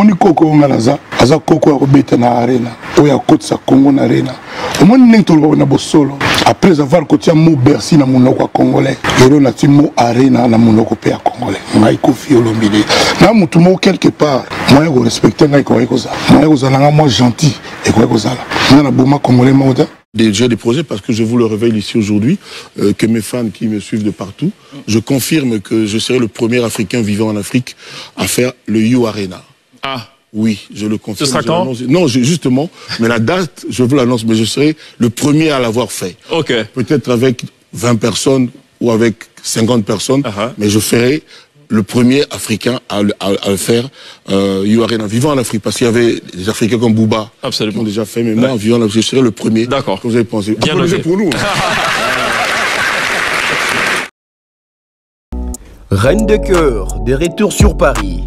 omoni koko ngalaza aza koko ya kobeta na arena oya kotsa Congo na arena omoni ndenge toloba na bosolo après avoir kotia mo Bercy na monoko ya congolais ero na ti mo arena na monoko pe ya congolais ngai Kofi Olomide na mutu mo quelque part moi ko respecter ngai ko kozala moi kozala nga moi gentil et ko kozala na boma congolais mauda. J'ai des projets parce que je vous le révèle ici aujourd'hui, que mes fans qui me suivent de partout, je confirme que je serai le premier Africain vivant en Afrique à faire le You Arena. Ah. Oui, je le confirme. Ce sera quand? Non, justement, mais la date, je vous l'annonce, mais je serai le premier à l'avoir fait. Ok. Peut-être avec 20 personnes ou avec 50 personnes, mais je ferai le premier Africain à le faire, You Arena, vivant en Afrique, parce qu'il y avait des Africains comme Booba qui ont déjà fait, mais moi, vivant en Afrique, je serai le premier. D'accord. Comme vous avez pensé. Bien noté pour nous. Reine de cœur, de retour sur Paris.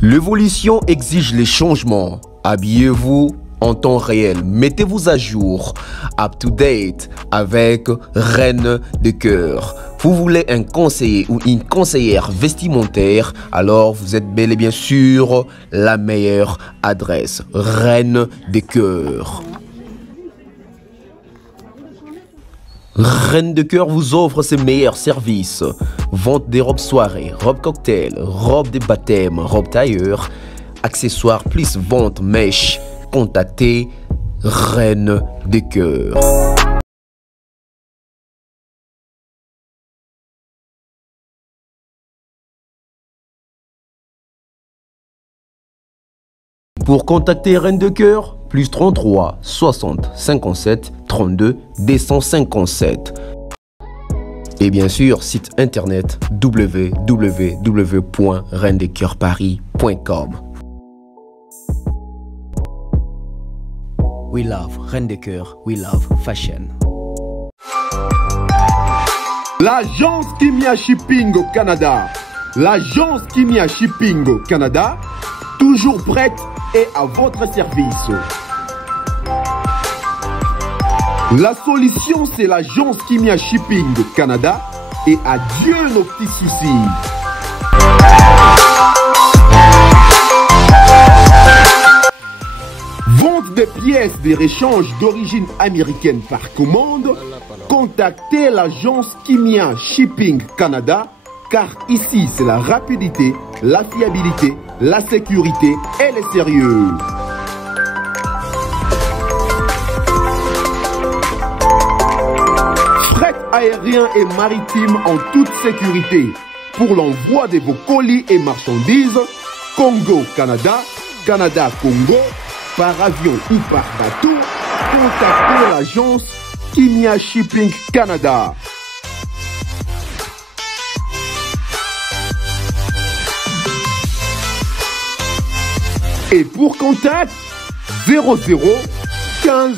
L'évolution exige les changements. Habillez-vous en temps réel. Mettez-vous à jour, up to date, avec Reine de cœur. Vous voulez un conseiller ou une conseillère vestimentaire, alors vous êtes bel et bien sûr la meilleure adresse. Reine de cœur. Reine de cœur vous offre ses meilleurs services. Vente des robes soirées, robes cocktail, robes de baptême, robes tailleur, accessoires plus vente mèche. Contactez Reine de cœur. Pour contacter Reine de cœur, plus 33 60 57 32 257. Et bien sûr, site internet www.reinedecoeurparis.com. We love Reine de cœur, we love fashion. L'agence Kimia Shipping au Canada. L'agence Kimia Shipping au Canada, toujours prête et à votre service. La solution, c'est l'agence Kimia Shipping au Canada et adieu nos petits soucis. Vente des pièces de réchange d'origine américaine par commande, contactez l'agence Kimia Shipping Canada, car ici c'est la rapidité, la fiabilité, la sécurité et le sérieux. Fret aérien et maritime en toute sécurité pour l'envoi de vos colis et marchandises, Congo-Canada, Canada-Congo, par avion ou par bateau, contactez l'agence Kimia Shipping Canada. Et pour contact, 00 15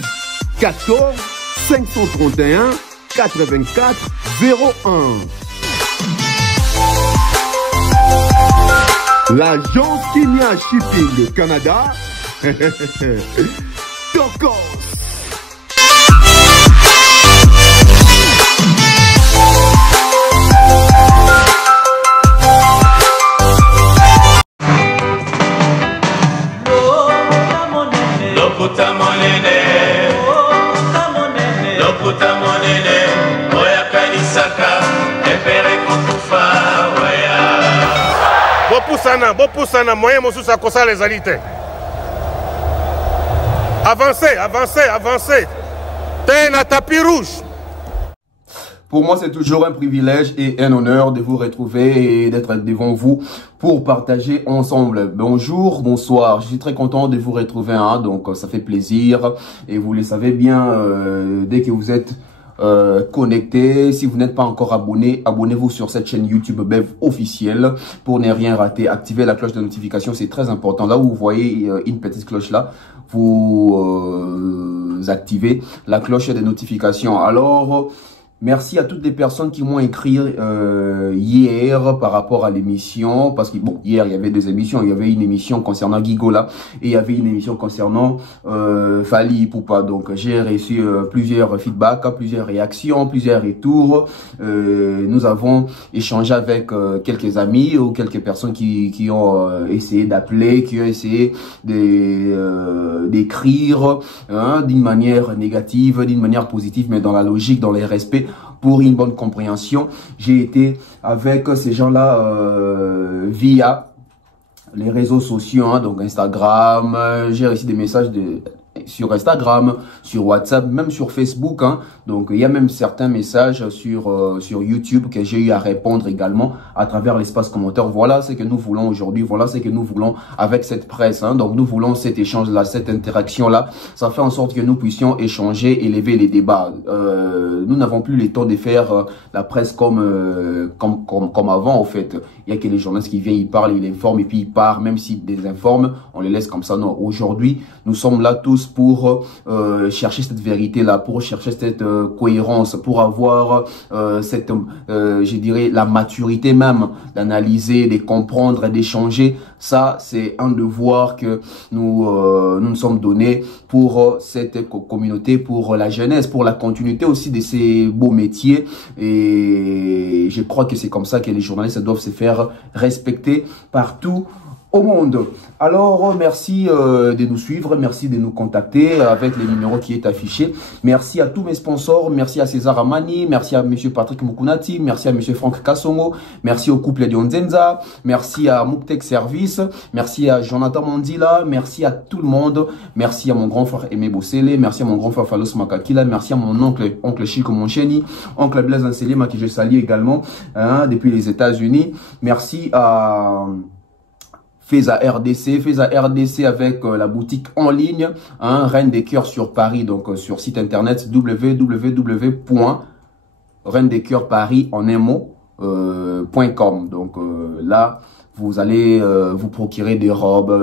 14 531 84 01. L'agence Kimia Shipping Canada. Tokos. Bopusana, moyen mosusu akosa les alités. Avancez, avancez, avancez. T'es na tapis rouge. Pour moi, c'est toujours un privilège et un honneur de vous retrouver et d'être devant vous pour partager ensemble. Bonjour, bonsoir. Je suis très content de vous retrouver, hein, donc ça fait plaisir. Et vous le savez bien, dès que vous êtes connecté, si vous n'êtes pas encore abonné, abonnez-vous sur cette chaîne YouTube Bev officielle pour ne rien rater. Activez la cloche de notification, c'est très important. Là où vous voyez une petite cloche là, vous activez la cloche de notification. Alors, Merci à toutes les personnes qui m'ont écrit hier par rapport à l'émission, parce que bon, hier il y avait deux émissions, il y avait une émission concernant Gigola et il y avait une émission concernant Fally Ipupa. Donc j'ai reçu plusieurs feedbacks, plusieurs réactions, plusieurs retours. Nous avons échangé avec quelques amis ou quelques personnes qui ont essayé d'appeler, qui ont essayé d'écrire d'une manière négative, d'une manière positive, mais dans la logique, dans les respects, pour une bonne compréhension. J'ai été avec ces gens-là via les réseaux sociaux, donc Instagram. J'ai reçu des messages sur Instagram, sur WhatsApp, même sur Facebook. Donc, il y a même certains messages sur YouTube que j'ai eu à répondre également à travers l'espace commentaire. Voilà ce que nous voulons aujourd'hui. Voilà ce que nous voulons avec cette presse. Donc, nous voulons cet échange-là, cette interaction-là. Ça fait en sorte que nous puissions échanger, élever les débats. Nous n'avons plus le temps de faire la presse comme avant, en fait. Il y a que les journalistes qui viennent, ils parlent, ils informent et puis ils partent. Même s'ils désinforment, on les laisse comme ça. Non, aujourd'hui, nous sommes là tous pour chercher cette vérité-là, pour chercher cette cohérence, pour avoir cette, je dirais, la maturité même d'analyser, de comprendre, d'échanger. Ça, c'est un devoir que nous sommes donnés pour cette communauté, pour la jeunesse, pour la continuité aussi de ces beaux métiers. Et je crois que c'est comme ça que les journalistes doivent se faire respecter partout au monde. Alors, merci de nous suivre, merci de nous contacter avec les numéros qui est affiché. Merci à tous mes sponsors, merci à César Amani, merci à Monsieur Patrick Mukunati, merci à Monsieur Franck Kassongo, merci au couple de Onzenza, merci à Muktek Service, merci à Jonathan Mandila, merci à tout le monde, merci à mon grand frère Aimé Bossele, merci à mon grand frère Falos Makakila, merci à mon oncle Chico Moncheni, oncle Blaise Anselima que je salue également depuis les États-Unis. Merci à Feza RDC avec la boutique en ligne, Reine des Cœurs sur Paris, donc sur site internet www.reine-des-cœurs-paris en un mot.com. Donc là, vous allez vous procurer des robes,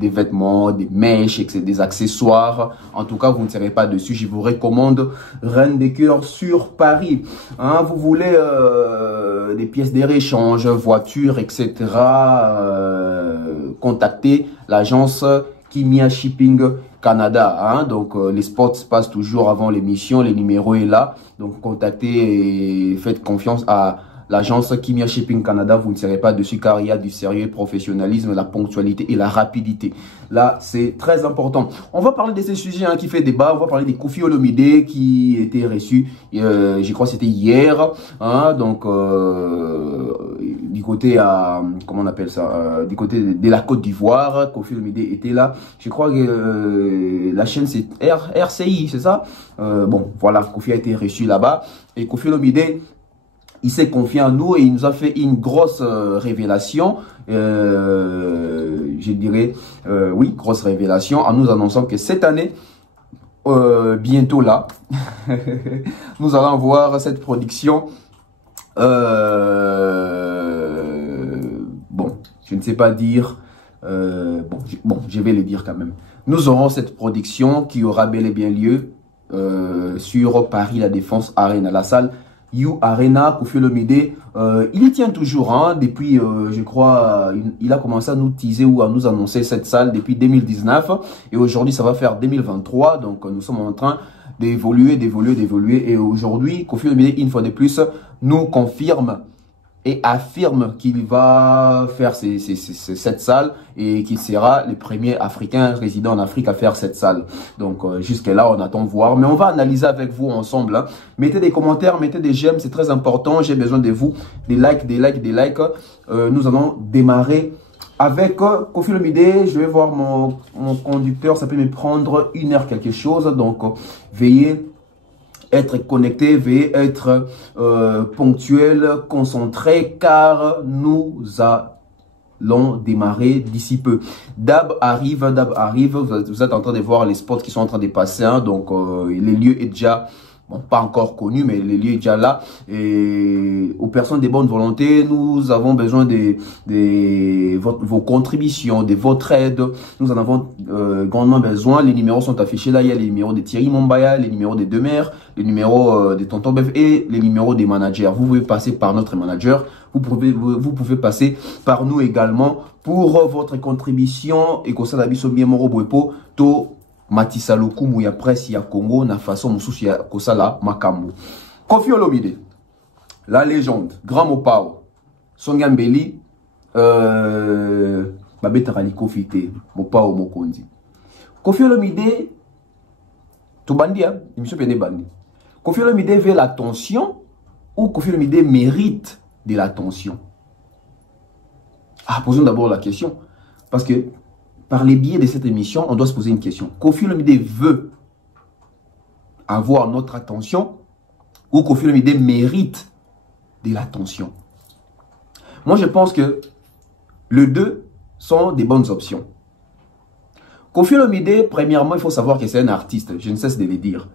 des vêtements, des mèches, etc., des accessoires. En tout cas, vous ne serez pas dessus. Je vous recommande Reine des Cœurs sur Paris. Vous voulez des pièces de réchange, voitures, etc. Contactez l'agence Kimia Shipping Canada. Donc les spots se passent toujours avant l'émission. Le numéro est là. Donc contactez et faites confiance à l'agence Kimia Shipping Canada. Vous ne serez pas dessus car il y a du sérieux, professionnalisme, la ponctualité et la rapidité. Là, c'est très important. On va parler de ces sujets qui fait débat. On va parler des Koffi Olomide qui étaient reçus, je crois que c'était hier. Donc, du côté, comment on appelle ça, du côté de la Côte d'Ivoire, Koffi Olomide était là. Je crois que la chaîne c'est RCI, c'est ça. Bon, voilà, Koffi a été reçu là-bas. Et Koffi Olomide, il s'est confié à nous et il nous a fait une grosse révélation, je dirais, oui, grosse révélation, en nous annonçant que cette année, bientôt là, nous allons voir cette production, bon, je ne sais pas dire, bon, je vais le dire quand même. Nous aurons cette production qui aura bel et bien lieu sur Paris La Défense Arena, la salle You Arena. Koffi Olomide, il y tient toujours, depuis, je crois, il a commencé à nous teaser ou à nous annoncer cette salle depuis 2019. Et aujourd'hui, ça va faire 2023. Donc, nous sommes en train d'évoluer. Et aujourd'hui, Koffi Olomide, une fois de plus, nous confirme et affirme qu'il va faire cette salle et qu'il sera le premier Africain résident en Afrique à faire cette salle. Donc jusque-là, on attend de voir. Mais on va analyser avec vous ensemble. Mettez des commentaires, mettez des j'aime, c'est très important. J'ai besoin de vous. Des likes. Nous allons démarrer avec Koffi Olomide. Je vais voir mon conducteur, ça peut me prendre 1 heure quelque chose. Donc veillez être connecté, veuillez être ponctuel, concentré, car nous allons démarrer d'ici peu. Dab arrive, vous êtes en train de voir les spots qui sont en train de passer, donc les lieux est déjà, bon, pas encore connu, mais le lieu est déjà là. Et aux personnes de bonne volonté, nous avons besoin de vos contributions, de votre aide. Nous en avons grandement besoin. Les numéros sont affichés là. Il y a les numéros de Thierry Mombaya, les numéros des deux maires, les numéros de Tonton Bev et les numéros des managers. Vous pouvez passer par notre manager. Vous pouvez passer par nous également pour votre contribution. Et comme ça, d'abisso bien moro boepo to Matissa Lokumu ya presse ya Congo na façon mususu ya kosala makambo. Koffi Olomide, la légende, grand mopao, Songambeli, babeta rali Koffi te, mopao mokondi. Koffi Olomide, tout bandi, hein, émission pene bandi. Koffi Olomide veut l'attention ou Koffi Olomide mérite de l'attention? Ah, posons d'abord la question, parce que par les biais de cette émission, on doit se poser une question. Koffi Olomide veut avoir notre attention ou Koffi Olomide mérite de l'attention? Moi, je pense que les deux sont des bonnes options. Koffi Olomide, premièrement, il faut savoir que c'est un artiste. Je ne cesse de le dire.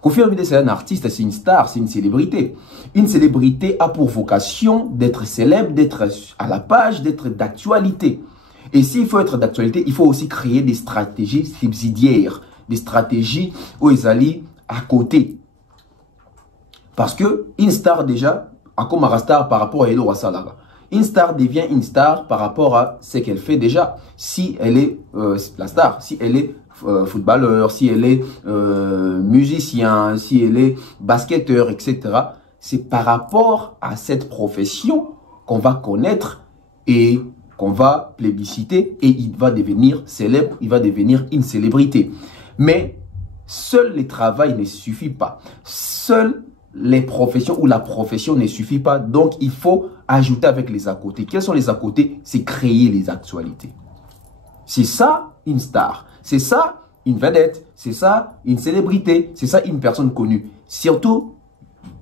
Koffi Olomide, c'est un artiste, c'est une star, c'est une célébrité. Une célébrité a pour vocation d'être célèbre, d'être à la page, d'être d'actualité. Et s'il faut être d'actualité, il faut aussi créer des stratégies subsidiaires, des stratégies où ils allaient à côté. Parce que une star déjà, à comme un star par rapport à Elo Wassalaga, une star devient une star par rapport à ce qu'elle fait déjà. Si elle est la star, si elle est footballeur, si elle est musicien, si elle est basketteur, etc. C'est par rapport à cette profession qu'on va connaître et qu'on va plébisciter et il va devenir célèbre, il va devenir une célébrité. Mais seul le travail ne suffit pas. Seul les professions ou la profession ne suffit pas. Donc, il faut ajouter avec les à côté. Quels sont les à côté? C'est créer les actualités. C'est ça, une star. C'est ça, une vedette. C'est ça, une célébrité. C'est ça, une personne connue. Surtout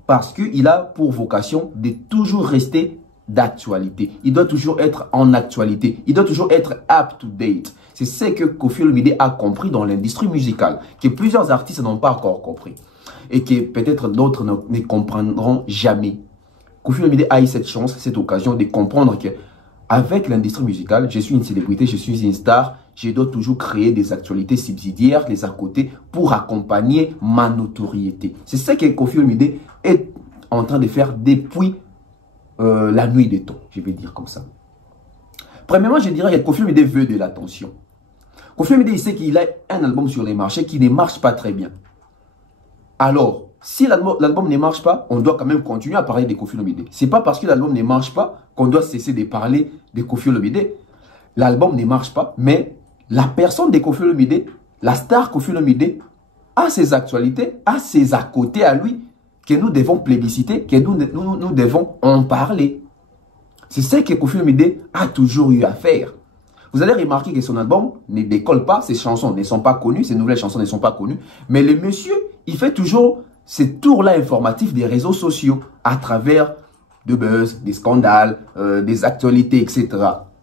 parce qu'il a pour vocation de toujours rester d'actualité. Il doit toujours être en actualité. Il doit toujours être up to date. C'est ce que Koffi Olomide a compris dans l'industrie musicale, que plusieurs artistes n'ont pas encore compris et que peut-être d'autres ne comprendront jamais. Koffi Olomide a eu cette chance, cette occasion de comprendre que avec l'industrie musicale, je suis une célébrité, je suis une star, je dois toujours créer des actualités subsidiaires, les à côté, pour accompagner ma notoriété. C'est ce que Koffi Olomide est en train de faire depuis la nuit des temps, je vais dire comme ça. Premièrement, je dirais que Koffi Olomide veut de l'attention. Koffi Olomide, il sait qu'il a un album sur les marchés qui ne marche pas très bien. Alors, si l'album ne marche pas, on doit quand même continuer à parler de Koffi Olomide. Ce n'est pas parce que l'album ne marche pas qu'on doit cesser de parler de Koffi Olomide. L'album ne marche pas, mais la personne de Koffi Olomide, la star Koffi Olomide, a ses actualités, a ses à côté à lui, que nous devons plébisciter, que nous devons en parler. C'est ce que Koffi Olomide a toujours eu à faire. Vous allez remarquer que son album ne décolle pas, ses chansons ne sont pas connues, ses nouvelles chansons ne sont pas connues. Mais le monsieur, il fait toujours ces tours-là informatifs des réseaux sociaux à travers de buzz, des scandales, des actualités, etc.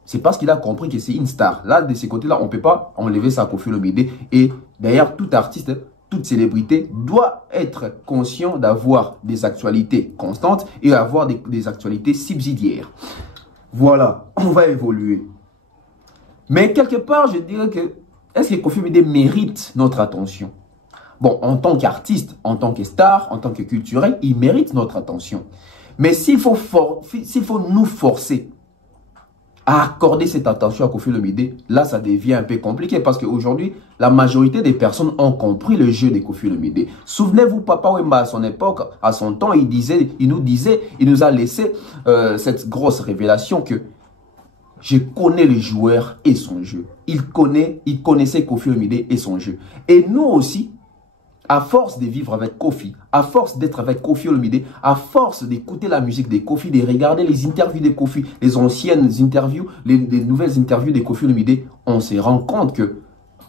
C'est parce qu'il a compris que c'est une star. Là, de ces côtés-là, on ne peut pas enlever ça à Koffi Olomide. Et d'ailleurs, tout artiste, toute célébrité doit être conscient d'avoir des actualités constantes et avoir des actualités subsidiaires. Voilà, on va évoluer. Mais quelque part, je dirais que est-ce que Koffi Olomide mérite notre attention? Bon, en tant qu'artiste, en tant que star, en tant que culturel, il mérite notre attention. Mais s'il faut nous forcer à accorder cette attention à Koffi Olomide, là, ça devient un peu compliqué parce qu'aujourd'hui, la majorité des personnes ont compris le jeu de Koffi Olomide. Souvenez-vous, Papa Wemba, à son époque, à son temps, il nous a laissé cette grosse révélation que je connais le joueur et son jeu. Il connaissait Koffi Olomide et son jeu. Et nous aussi, à force de vivre avec Koffi, à force d'être avec Koffi Olomide, à force d'écouter la musique de Koffi, de regarder les interviews de Koffi, les anciennes interviews, les nouvelles interviews de Koffi Olomide, on se rend compte que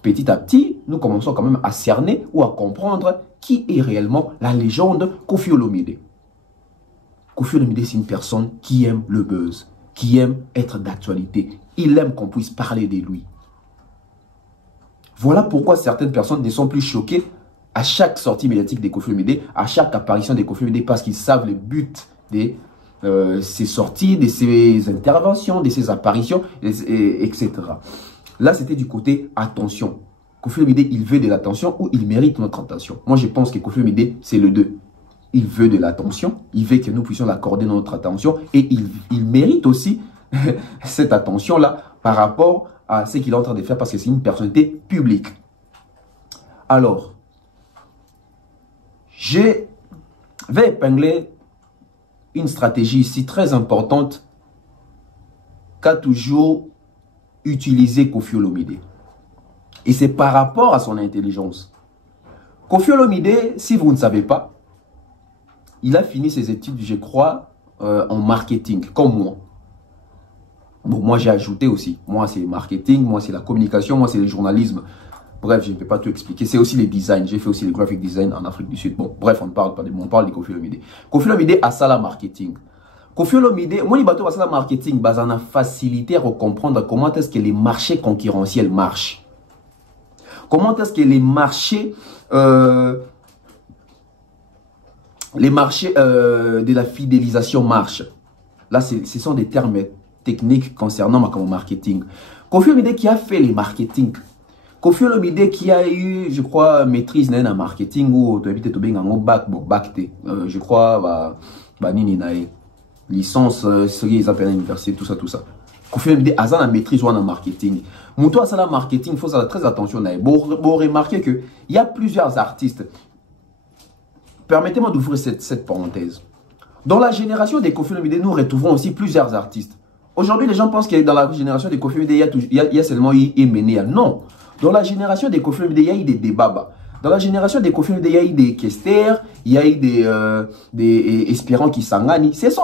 petit à petit, nous commençons quand même à cerner ou à comprendre qui est réellement la légende Koffi Olomide. Koffi Olomide, c'est une personne qui aime le buzz, qui aime être d'actualité. Il aime qu'on puisse parler de lui. Voilà pourquoi certaines personnes ne sont plus choquées à chaque sortie médiatique des Koffi Olomide, à chaque apparition des Koffi Olomide, parce qu'ils savent le but de ses sorties, de ses interventions, de ses apparitions, etc. Là, c'était du côté attention. Koffi Olomide, il veut de l'attention ou il mérite notre attention. Moi, je pense que Koffi Olomide, c'est le deux. Il veut de l'attention, il veut que nous puissions l'accorder notre attention et il mérite aussi cette attention-là par rapport à ce qu'il est en train de faire parce que c'est une personnalité publique. Alors, je vais épingler une stratégie ici très importante qu'a toujours utilisé Koffi Olomide. Et c'est par rapport à son intelligence. Koffi Olomide, si vous ne savez pas, il a fini ses études, je crois, en marketing, comme moi. Bon, moi j'ai ajouté aussi. Moi c'est marketing, moi c'est la communication, moi c'est le journalisme. Bref, je ne peux pas tout expliquer. C'est aussi les designs. J'ai fait aussi le graphic design en Afrique du Sud. Bon, bref, on parle de Koffi Olomide. Koffi Olomide a ça la marketing. Koffi Olomide, moi, il a ça la marketing, bah, ça a facilité à comprendre comment est-ce que les marchés concurrentiels marchent. Comment est-ce que les marchés de la fidélisation marchent. Là, ce sont des termes techniques concernant ma marketing. Koffi Olomide qui a fait les marketing. Koffi Olomide qui a eu, je crois, maîtrise en marketing ou je crois, licence, université, tout ça. Koffi Olomide a la maîtrise en marketing. Moutou a ça la marketing, il faut faire très attention. Vous remarquez qu'il y a plusieurs artistes. Permettez-moi d'ouvrir cette parenthèse. Dans la génération des Koffi Olomide, nous retrouvons aussi plusieurs artistes. Aujourd'hui, les gens pensent que dans la génération des Koffi Olomide, il y a seulement Emenéa. Non. Dans la génération des Koffi Olomide, il y a eu des débats. Dans la génération des Koffi Olomide, il y a eu des Kester, il y a eu des Espérants qui s'engagent. C'est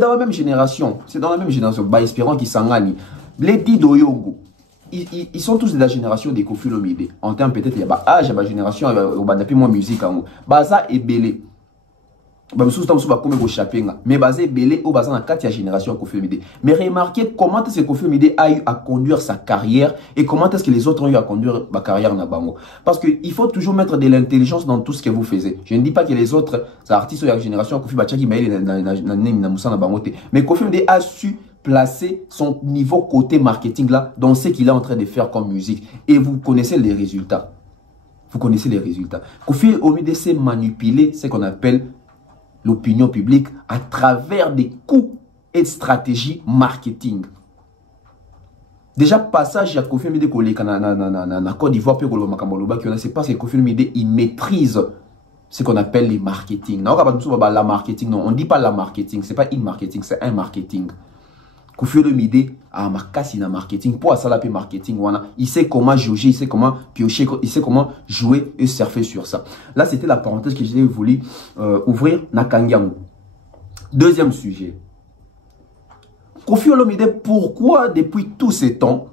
dans la même génération. C'est dans la même génération. Bah, Espérants qui s'engagent. Les Didoyongo. Ils sont tous de la génération des Koffi Olomide. En termes peut-être, il y a âge, il y a génération, depuis moins musique. Baza et Belé. Mais basé belé ou basé dans la 4e génération Koffi Olomide. Mais remarquez comment est-ce que Koffi Olomide a eu à conduire sa carrière et comment est-ce que les autres ont eu à conduire ma carrière dans Bango. Parce qu'il faut toujours mettre de l'intelligence dans tout ce que vous faites. Je ne dis pas que les autres artistes de la génération Koffi Olomide, mais Koffi Olomide a su placer son niveau côté marketing là dans ce qu'il est en train de faire comme musique. Et vous connaissez les résultats. Vous connaissez les résultats. Koffi Olomide sait manipuler ce qu'on appelle l'opinion publique à travers des coups et stratégies marketing. Déjà, passage à Koffi Olomide na Côte d'Ivoire, c'est parce que Koffi Olomide, il maîtrise ce qu'on appelle les marketing. La marketing, non, on ne dit pas la marketing, c'est pas une marketing, c'est un marketing. Koffi Olomide a marqué na marketing pour ça la marketing il sait comment juger, il sait comment piocher, il sait comment jouer et surfer sur ça. Là c'était la parenthèse que j'ai voulu ouvrir na Kangiango. Deuxième sujet. Koffi Olomide, pourquoi depuis tous ces temps,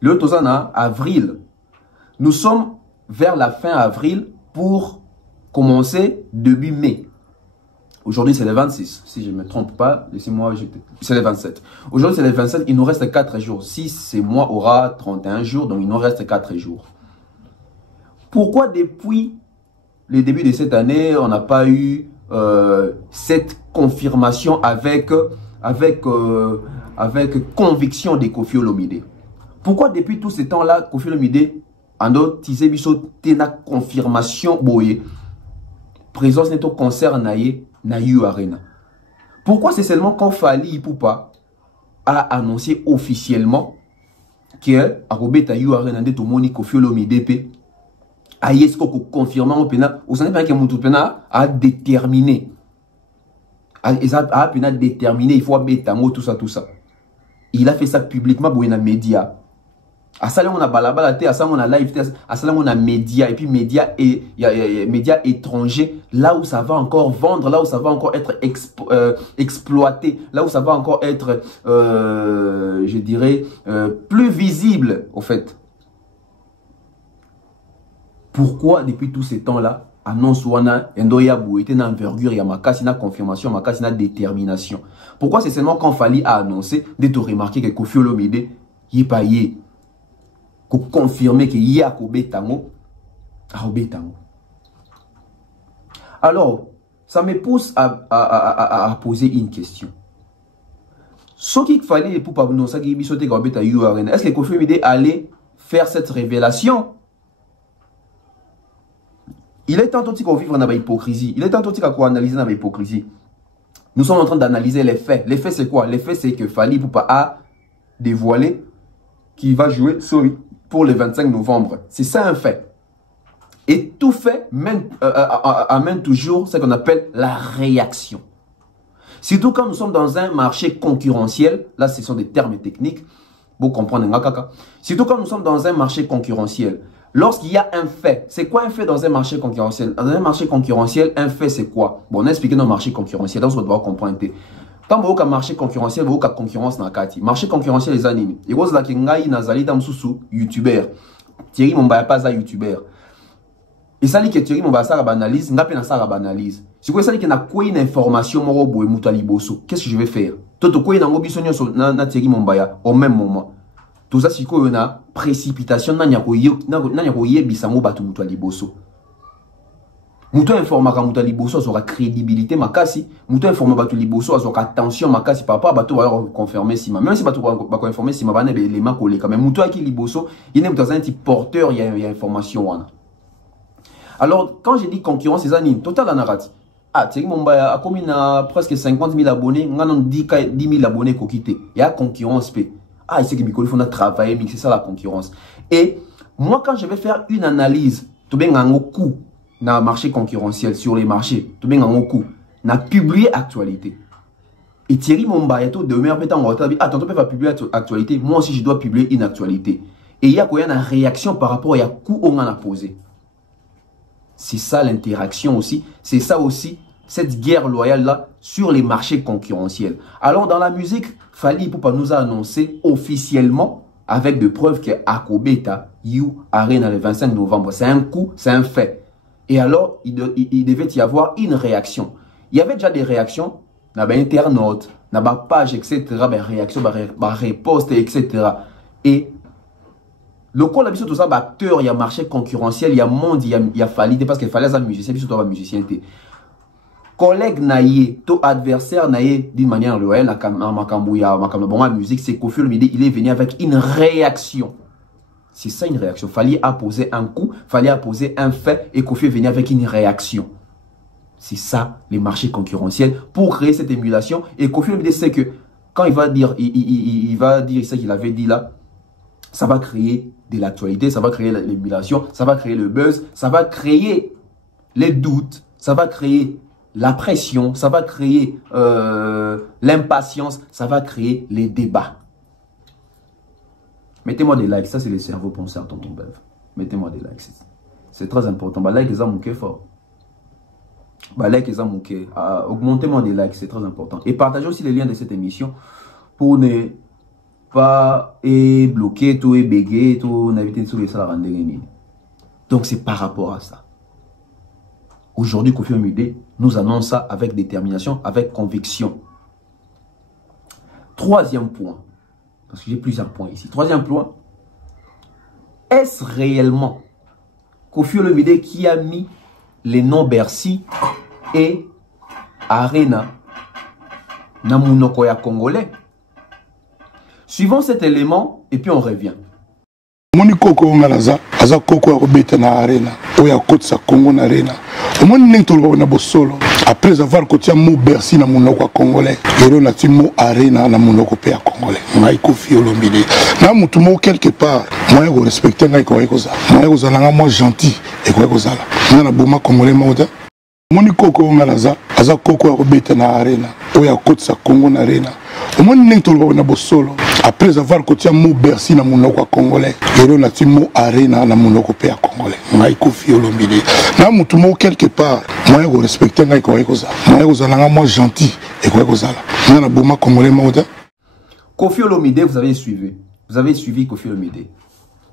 le Tozana avril, nous sommes vers la fin avril pour commencer début mai. Aujourd'hui, c'est le 26. Si je ne me trompe pas, laissez-moi, c'est le 27. Aujourd'hui, c'est le 27. Il nous reste 4 jours. Si ce mois aura 31 jours, donc il nous reste 4 jours. Pourquoi depuis le début de cette année, on n'a pas eu cette confirmation avec conviction de Koffi Olomide? Pourquoi depuis tout ce temps-là, Koffi Olomide, en d'autres, Tizé Bisso, tena confirmation, boye, présence n'est au concert naïe, na Yu Arena. Pourquoi c'est seulement quand Fali Ipupa a annoncé officiellement que Arobeta Yu Arena de Tomoni Koffi Olomide pe a yesko ko confirmer au pena au sens que mutu pena a déterminé a pena déterminé il faut mettre tout ça. Il a fait ça publiquement pour les médias. À ça, on a balabala, à ça, on a live, à ça, on a médias, et puis médias étrangers, là où ça va encore vendre, là où ça va encore être exploité, là où ça va encore être, je dirais, plus visible, au fait. Pourquoi, depuis tous ces temps-là, annonce wana, endoyabu, était dans envergure, il y a ma casse, il y a confirmation, ma casse, il y a détermination. Pourquoi c'est seulement quand Fali a annoncé, de te remarquer que Koffi Olomide, il est pas yé. Pour confirmer qu'il y a Kobe Tango, Alors, ça me pousse à poser une question. Ce qu'il fallait pour pas nous ça qui bisoté gabeta URN. Est-ce que Koffi Olomide allait faire cette révélation? Il est temps qu'on vivre dans l'hypocrisie. Il est temps qu'on analyse dans l'hypocrisie. Nous sommes en train d'analyser les faits. Les faits c'est quoi? Les faits c'est que Fally Ipupa a dévoilé qu'il va jouer pour le 25 novembre. C'est ça un fait. Et tout fait amène toujours ce qu'on appelle la réaction. Surtout quand nous sommes dans un marché concurrentiel, là ce sont des termes techniques, vous comprenez, surtout quand nous sommes dans un marché concurrentiel, lorsqu'il y a un fait, c'est quoi un fait dans un marché concurrentiel? Dans un marché concurrentiel, un fait c'est quoi? Bon, on a expliqué dans le marché concurrentiel, donc on doit comprendre. Quand vous avez un marché concurrentiel, vous avez une concurrence dans le quartier. Marché concurrentiel, les animes. Et vous avez un youtubeur. Thierry Mombaya pas un youtubeur. Et ça dit que Thierry Mombaya ça analyse, n'a pas ça analyse. Si vous savez qu'il y a une information qu'est-ce que je vais faire? Tout ce qui est Thierry Mombaya au même moment. Tout ça c'est qu'il y a une précipitation n'a Mouto informa ka muta liboso aura crédibilité makasi, mouto informa batu liboso aura attention makasi par rapport à batu va confirmer sima. Même si batu va confirmer sima bana les mains collés quand même mouto aki liboso, il est dans un type porteur, il y a information wana. Alors quand j'ai dit concurrence c'est anime total anarati. Ah, Thierry Mombaya a comme presque 50 000 abonnés, on a 10 000 abonnés qui quitté. Il y a concurrence p. Ah, il sait que Mikoli faut travailler, mais c'est ça la concurrence. Et moi quand je vais faire une analyse, tout bien un coup dans le marché concurrentiel, sur les marchés, tout bien en coup, n'a publié actualité. Et Thierry Mombaya, tout demeure en retard, ah, tantôt va publier actualité, moi aussi je dois publier une actualité. Et il y a quoi, une réaction par rapport à coup on en a posé. C'est ça l'interaction aussi, c'est ça aussi, cette guerre loyale là, sur les marchés concurrentiels. Alors dans la musique, Fally Ipupa nous a annoncé officiellement, avec des preuves que Akobeta, You, Arena le 25 novembre, c'est un coup, c'est un fait. Et alors, il devait y avoir une réaction. Il y avait déjà des réactions, dans les internautes, dans les pages, etc., des réactions, des répostes, etc. Et le coup, là, tout ça, acteur, il y a marché concurrentiel, il y a monde, il y a Fally, parce qu'il fallait un musicien, puis surtout un musicien. Collègue naïe, tout adversaire naïe, d'une manière loyale, la musique, c'est Koffi Olomide, il est venu avec une réaction. C'est ça une réaction. Fally a posé un coup, Fally a posé un fait et Koffi est venu avec une réaction. C'est ça les marchés concurrentiels pour créer cette émulation. Et Koffi Olomide sait que quand il va dire, il va dire ce qu'il avait dit là, ça va créer de l'actualité, ça va créer l'émulation, ça va créer le buzz, ça va créer les doutes, ça va créer la pression, ça va créer l'impatience, ça va créer les débats. Mettez-moi des likes, ça c'est le cerveau penseur, tonton Bev. Mettez-moi des likes, c'est très important. Bah, like les amours fort. Bah, like les amours, augmentez-moi des likes, c'est très important. Et partagez aussi les liens de cette émission pour ne pas bloquer tout et béguer tout, n'inviter tous les salles à rendre. Donc c'est par rapport à ça. Aujourd'hui, Koffi Olomide nous annonce ça avec détermination, avec conviction. Troisième point. Parce que j'ai plusieurs points ici. Troisième point. Est-ce réellement Koffi Olomide qui a mis les noms Bercy et Arena na munoko ya congolais? Suivons cet élément et puis on revient. Moni koko ngalaza aza koko ya kobeta na Arena oya kotsa Congo na Arena. Omoni ning tolo na bosolo après avoir kotia mo Bercy na munoko ya congolais yero na ti mo Arena na munoko pe ya congolais. Ngai Koffi Olomide na mutu mo quelque part moi ko respecter ngai ko ekoza moi ko zalanga moi gentil et ko ekozala na boma congolais mota. Moni koko ngalaza aza koko ya kobeta na Arena oya kotsa Congo na Arena. Omoni ning tolo na bosolo après avoir kotia mo Bercy na munoko ya congolais yero na ti mo Arena na munoko pe ya congolais. Ngai Koffi Olomide na mutu mo quelque part moi ko respecter ngai ko ekoza moi ko zalanga moi gentil et ko ekozala na boma congolais mota. Koffi Olomide, vous avez suivi Koffi Olomide.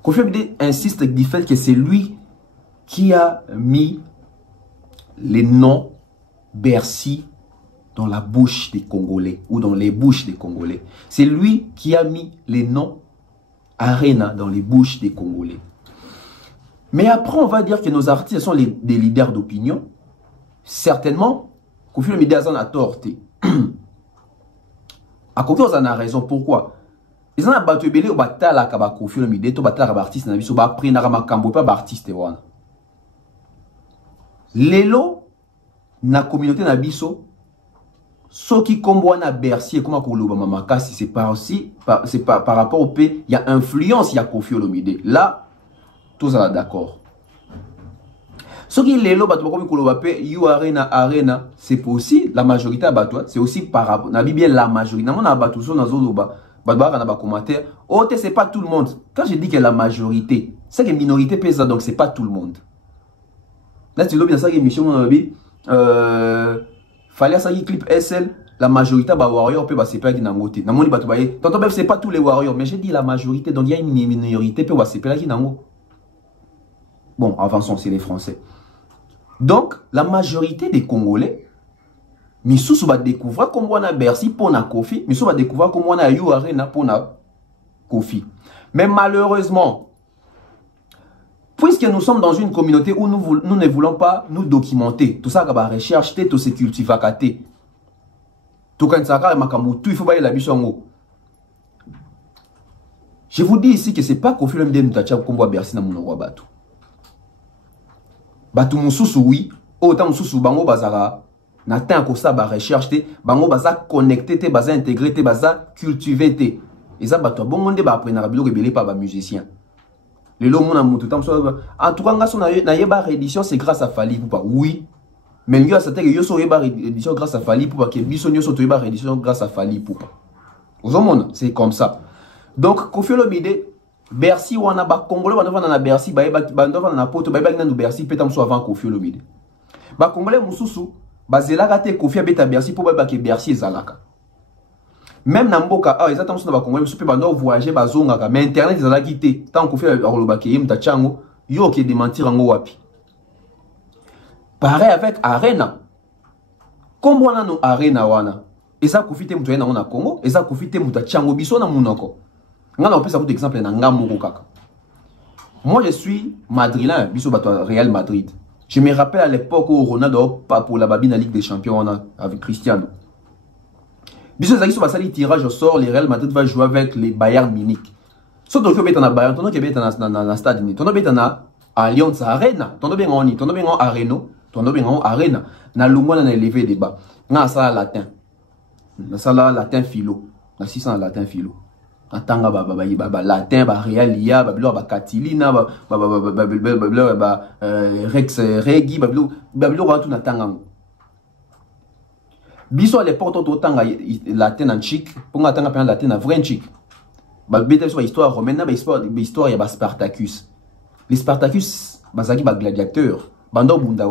Koffi Olomide insiste du fait que c'est lui qui a mis les noms Bercy dans la bouche des Congolais ou dans les bouches des Congolais. C'est lui qui a mis les noms Arena dans les bouches des Congolais. Mais après, on va dire que nos artistes sont des leaders d'opinion. certainement, Kofi Olomide a tort. A Kofi Olomide a raison. Pourquoi? Ils ont battu belé au bataille à Kofi Olomide, to bataille à artiste na biso ba pris na makambo pas artiste wana. Lelo na communauté na biso ce qui combo na Bercy comme Koloba Mamakasi c'est pas aussi c'est pas par rapport au P, il y a influence, il y a Kofi Olomide. Là tous ça d'accord. Ce qui lelo bato comme Koloba P, you arena c'est aussi la majorité à bato, c'est aussi par rapport na bien la majorité. Na mona bato so na zoloba bato na ba commentaire. Oh c'est pas tout le monde. Quand je dis que la majorité, c'est que minorité pèse donc c'est pas tout le monde. Là tu l'as bien ça qui émission on a dit fallait ça qui clip SL la majorité ba warrior peut c'est pas qui nango te. Na moni bato ba tonton c'est pas tous les warriors mais j'ai dit la majorité donc il y a une minorité peut c'est pas qui nango. Bon, avançons, c'est les Français. Donc, la majorité des Congolais, Missou va découvrir comment on a Bercy pour na Kofi, Missou va découvrir comment on a You Arena pour na Kofi. Mais malheureusement, puisque nous sommes dans une communauté où nous ne voulons pas nous documenter, tout ça, la recherche, tout se cultive, tout ça, il faut pas la bichon. Je vous dis ici que c'est pas Kofi Olomide Mutacha comme on Bercy na mon roi bateau. Batu mususu oui, autant mususu bango bazara na temps ko sa ba recherche te, bango baza connecté te, baza intégré te, baza cultivé te. Et ça bato bon monde ba apprendre na biloko belé pa ba musicien. Le lo mona mutu tam so en tout cas ngaso na yeba réédition c'est grâce à Fally Ipupa. Oui. Mais yo ça te que yo so yeba réédition grâce à Fally Ipupa que biso nyo so to yeba réédition grâce à Fally Ipupa. Aux hommes c'est comme ça. Donc Kofi Olomide Bercy wana ba Congolais wana na Bercy ba ndova na poto ba na Bercy petam so avant Kofi Olomide. Ba Congolais mususu ba zelaka te Kofi abeta Bercy pour ba ke Bercy ezalaka. Même na mboka ah exactement so na ba Congolais mususu pe ba ndo voyager ba zongaka mais internet ezalaki te tant Kofi akoloba ke yimta chango yo ke démentir ngo wapi. Pareil avec Arena. Comme wana no Arena wana. Eza Kofi te mutu na Congo, eza Kofi te muta chango biso na munoko. Moi je suis madrilène, Real Madrid. Je me rappelle à l'époque où Ronaldo pas pour la babine Ligue des Champions avec Cristiano. Biso zaki so basali tirage au sort, le Real Madrid va jouer avec les Bayern Munich. So donc beta na Bayern, tono ke beta na stade ni, tono beta na Allianz Arena, tono benga oni, tono benga Areno, tono benga Arena. Na lumwana na élevé débat. Na sala latin. Na sala latin philo, na 600 latin philo. Atanga ba latin ba realia ba bilo ba katilina ba rex regi ba bilo ba tout na tanga biso à l'époque to tanga latin en chic pour tanga pa latin en vrai chic ba beta sur histoire romaine ba histoire ya ba Spartacus les Spartacus bazaki ba gladiateur bando bunda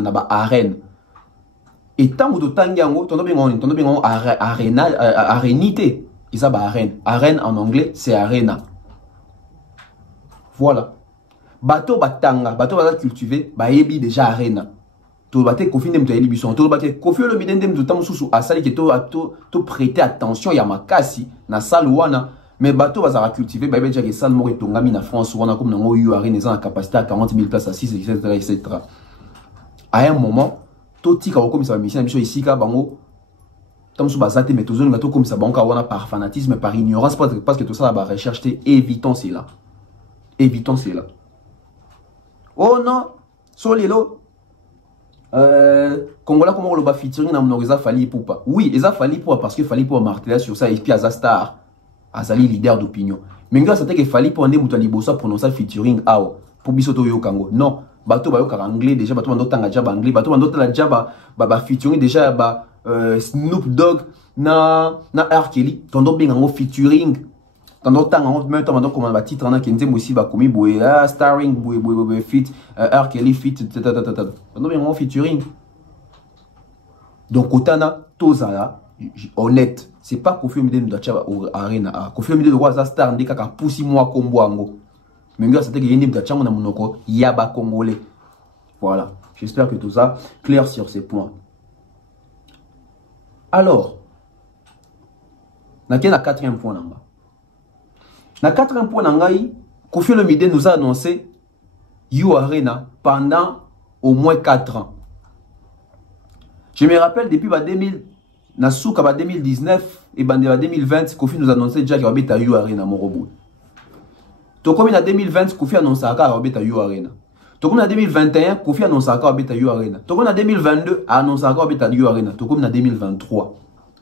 na ba arène et tant de tangango tondo bengo arena arénité. Ils ont arène. Arène en anglais, c'est arena. Voilà. Bateau batanga, bateau va cultiver, ba yebi déjà arena. To baté Kofi ndem to yeli bison, to baté Kofi Olomide ndem to tam susu asali ke to prêter attention ya makasi na salle wana, mais bateau va cultiver, ba déjà que salle moko tongami na France wana comme nango yu arena ils ont la capacité à 40 000 places assises etc. À un moment, to tika comme ça mission biso ici ka bango mais toujours comme ça, par fanatisme, par ignorance, parce que tout ça, la recherche, évitons cela. Évitons cela. Oh non, solilo. Congola, comment on va featuring dans mon Fally Ipupa. Oui, ils a Fally Ipupa parce que Fally Ipupa martelé sur ça et puis Aza Star, Azali leader d'opinion. Mais grâce à ça que Fally Ipupa ne mutali bossa prononcer featuring ao pour bisoto yo kango. Non, bateau bayo car anglais déjà bateau mando tanga jaba anglais bateau mando tanga jaba ba featuring déjà ba Snoop Dogg na R. Kelly tondo benga ngo featuring tondo tanga ngo même tondo comme ba titre na kenze aussi ba komi boye starring boye fit R. Kelly fit tondo benga ngo featuring donc otana tozala honnête c'est pas Kofi Olomide Mutacha arena Kofi Olomide roi za star ndeka ka pusi moi kombwango mais ngwa c'était que yende Mutacha na monoko yaba congolais. Voilà, j'espère que tout ça clair sur ces points. Alors, na quatrième point nanga. Na quatrième point nanga, Kofi Olomide nous a annoncé You Arena pendant au moins 4 ans. Je me rappelle depuis 2019 et 2020, Kofi nous annonçait déjà qu'il y avait You Arena Morobo. Donc comme en 2020, Kofi annonçait qu'il y avait You Arena. Donc comme en 2021, Kofi annonçait qu'il y avait You Arena. Donc comme en 2022, annonçait qu'il y avait You Arena. Donc comme en 2023,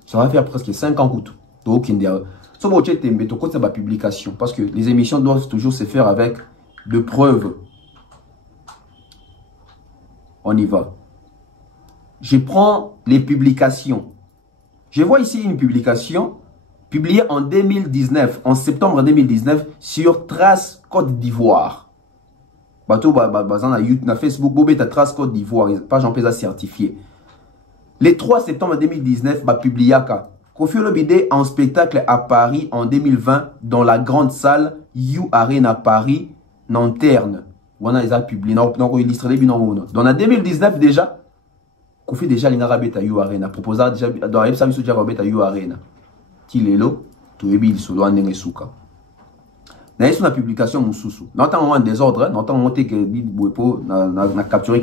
ça va faire presque 5 ans coûte. Donc il y a une publication parce que les émissions doivent toujours se faire avec de preuves. On y va. Je prends les publications. Je vois ici une publication publiée en 2019, en septembre 2019, sur Trace Côte d'Ivoire. Bateau, na Facebook, Bobé, Trace Côte d'Ivoire, page en pesa certifié. Le 3 septembre 2019, publié Kofi Olomide en spectacle à Paris en 2020 dans la grande salle You Arena Paris, Nanterne. On a déjà publié, dans la 2019 déjà, Kofi déjà l'inarabeta You Arena, proposa déjà dans la service déjà rabeta You Arena. Tilelo, to ebi il solo andenge suka. Na yesu na publication mususu. Na tant moment désordre, na tant monter que dit boepo na capturer.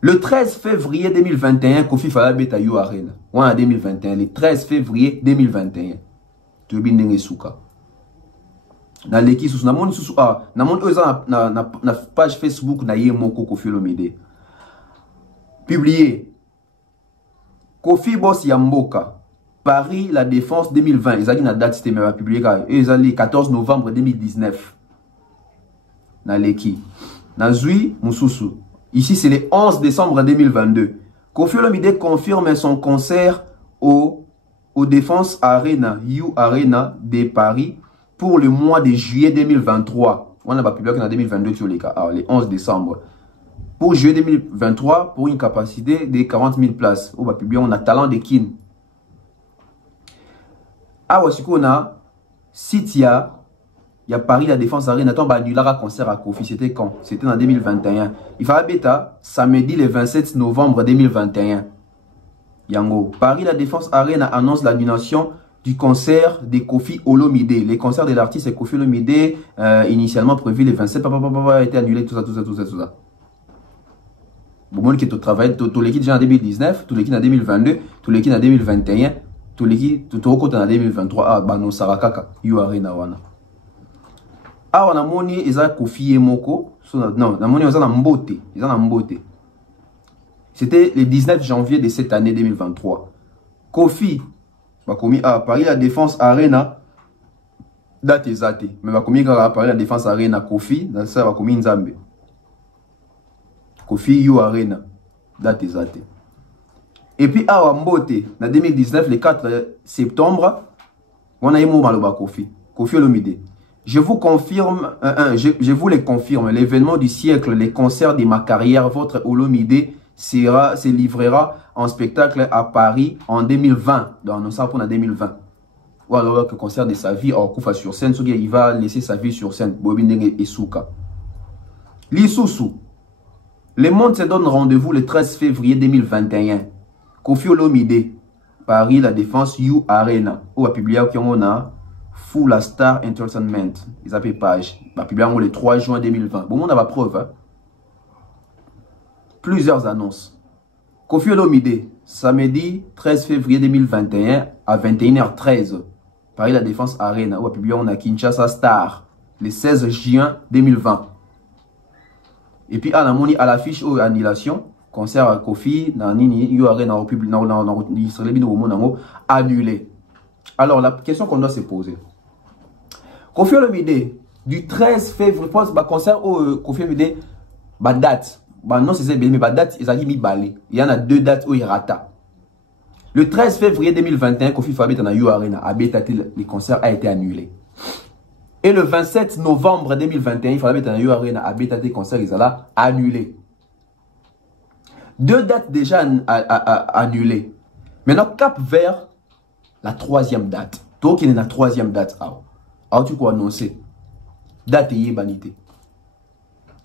Le 13 février 2021, Kofi fala beta You Arena. On a 2021, le 13 février 2021. To ebi ndenge suka. Na leki susu na mon susu na mon na page Facebook na yemoko Kofi Olomide. Publié. Kofi Boss Yamboka. Paris, la défense 2020. Ils ont une date, c'était même publié. Ils ont le 14 novembre 2019. Na leki. Na zui Mususu. Ici, c'est le 11 décembre 2022. Kofi Olomide confirme son concert au Défense Arena, You Arena de Paris pour le mois de juillet 2023. On a pas publié en 2022 sur les cas. Alors, le 11 décembre. Pour juillet 2023, pour une capacité de 40 000 places. On va publier, on a Talent de Kin. Ah, on a Sitia, il y a Paris, la Défense Arena. On va annuler un concert à Kofi. C'était quand? C'était en 2021. Il fallait bêta, samedi le 27 novembre 2021. Yango. Paris, la Défense Arena annonce l'annulation du concert de Kofi Olomide. Les concerts de l'artiste Kofi Olomide, initialement prévu le 27, a été annulé, tout ça. Bon, qui est au travail, tout l'équipe déjà en 2019, tout l'équipe en 2022, tout l'équipe en 2021, tout l'équipe tout au côté en 2023. Ah, bah non, Sarakaka, You Arena wana. Ah, on a moni, ils ont Kofi et Moko. Non, on a moni, ils ont Mbote. Ils ont Mbote. C'était le 19 janvier de cette année 2023. Kofi, bah, commis à Paris, la Défense Arena, date exacte. Mais bah, commis à Paris, la Défense Arena, Kofi, dans ça, va commis Nzambe. Kofi You Arena, date exacte. Et puis à Mbote, en 2019, le 4 septembre, on a eu mon Kofi Olomide. Je vous confirme, je vous le confirme, l'événement du siècle, les concerts de ma carrière, votre Olomide se livrera en spectacle à Paris en 2020. Donc, ça pour en 2020. Ou alors que concert de sa vie, en Koufa sur scène, il va laisser sa vie sur scène. Bobindenge et Souka. L'Issoussou. Le monde se donne rendez-vous le 13 février 2021. Kofi Olomide, Paris, la Défense, You Arena. Où a publié on a Full Star Entertainment. Ils appellent page. Il a publié le 3 juin 2020. Bon, on a la preuve. Hein? Plusieurs annonces. Kofi Olomide, samedi 13 février 2021 à 21h13. Paris, la Défense Arena. Où a publié on a Kinshasa Star. Le 16 juin 2020. Et puis, à l'affiche ou annulation, concert à Kofi, You Arena annulé. Alors, la question qu'on doit se poser. Kofi Olomide, du 13 février, concert au Kofi Olomide, date. Non, c'est mais date, ils ont mis balé. Il y en a 2 dates où il rata. Le 13 février 2021, Kofi Fabit dans You Arena, le concert a été annulé. Et le 27 novembre 2021, il fallait mettre un You Arena à Bétaté concert, ils allaient annuler. 2 dates déjà annulées. Maintenant, cap vers la 3e date. Donc, il y a la 3e date. Alors, tu peux annoncer. Date et banité.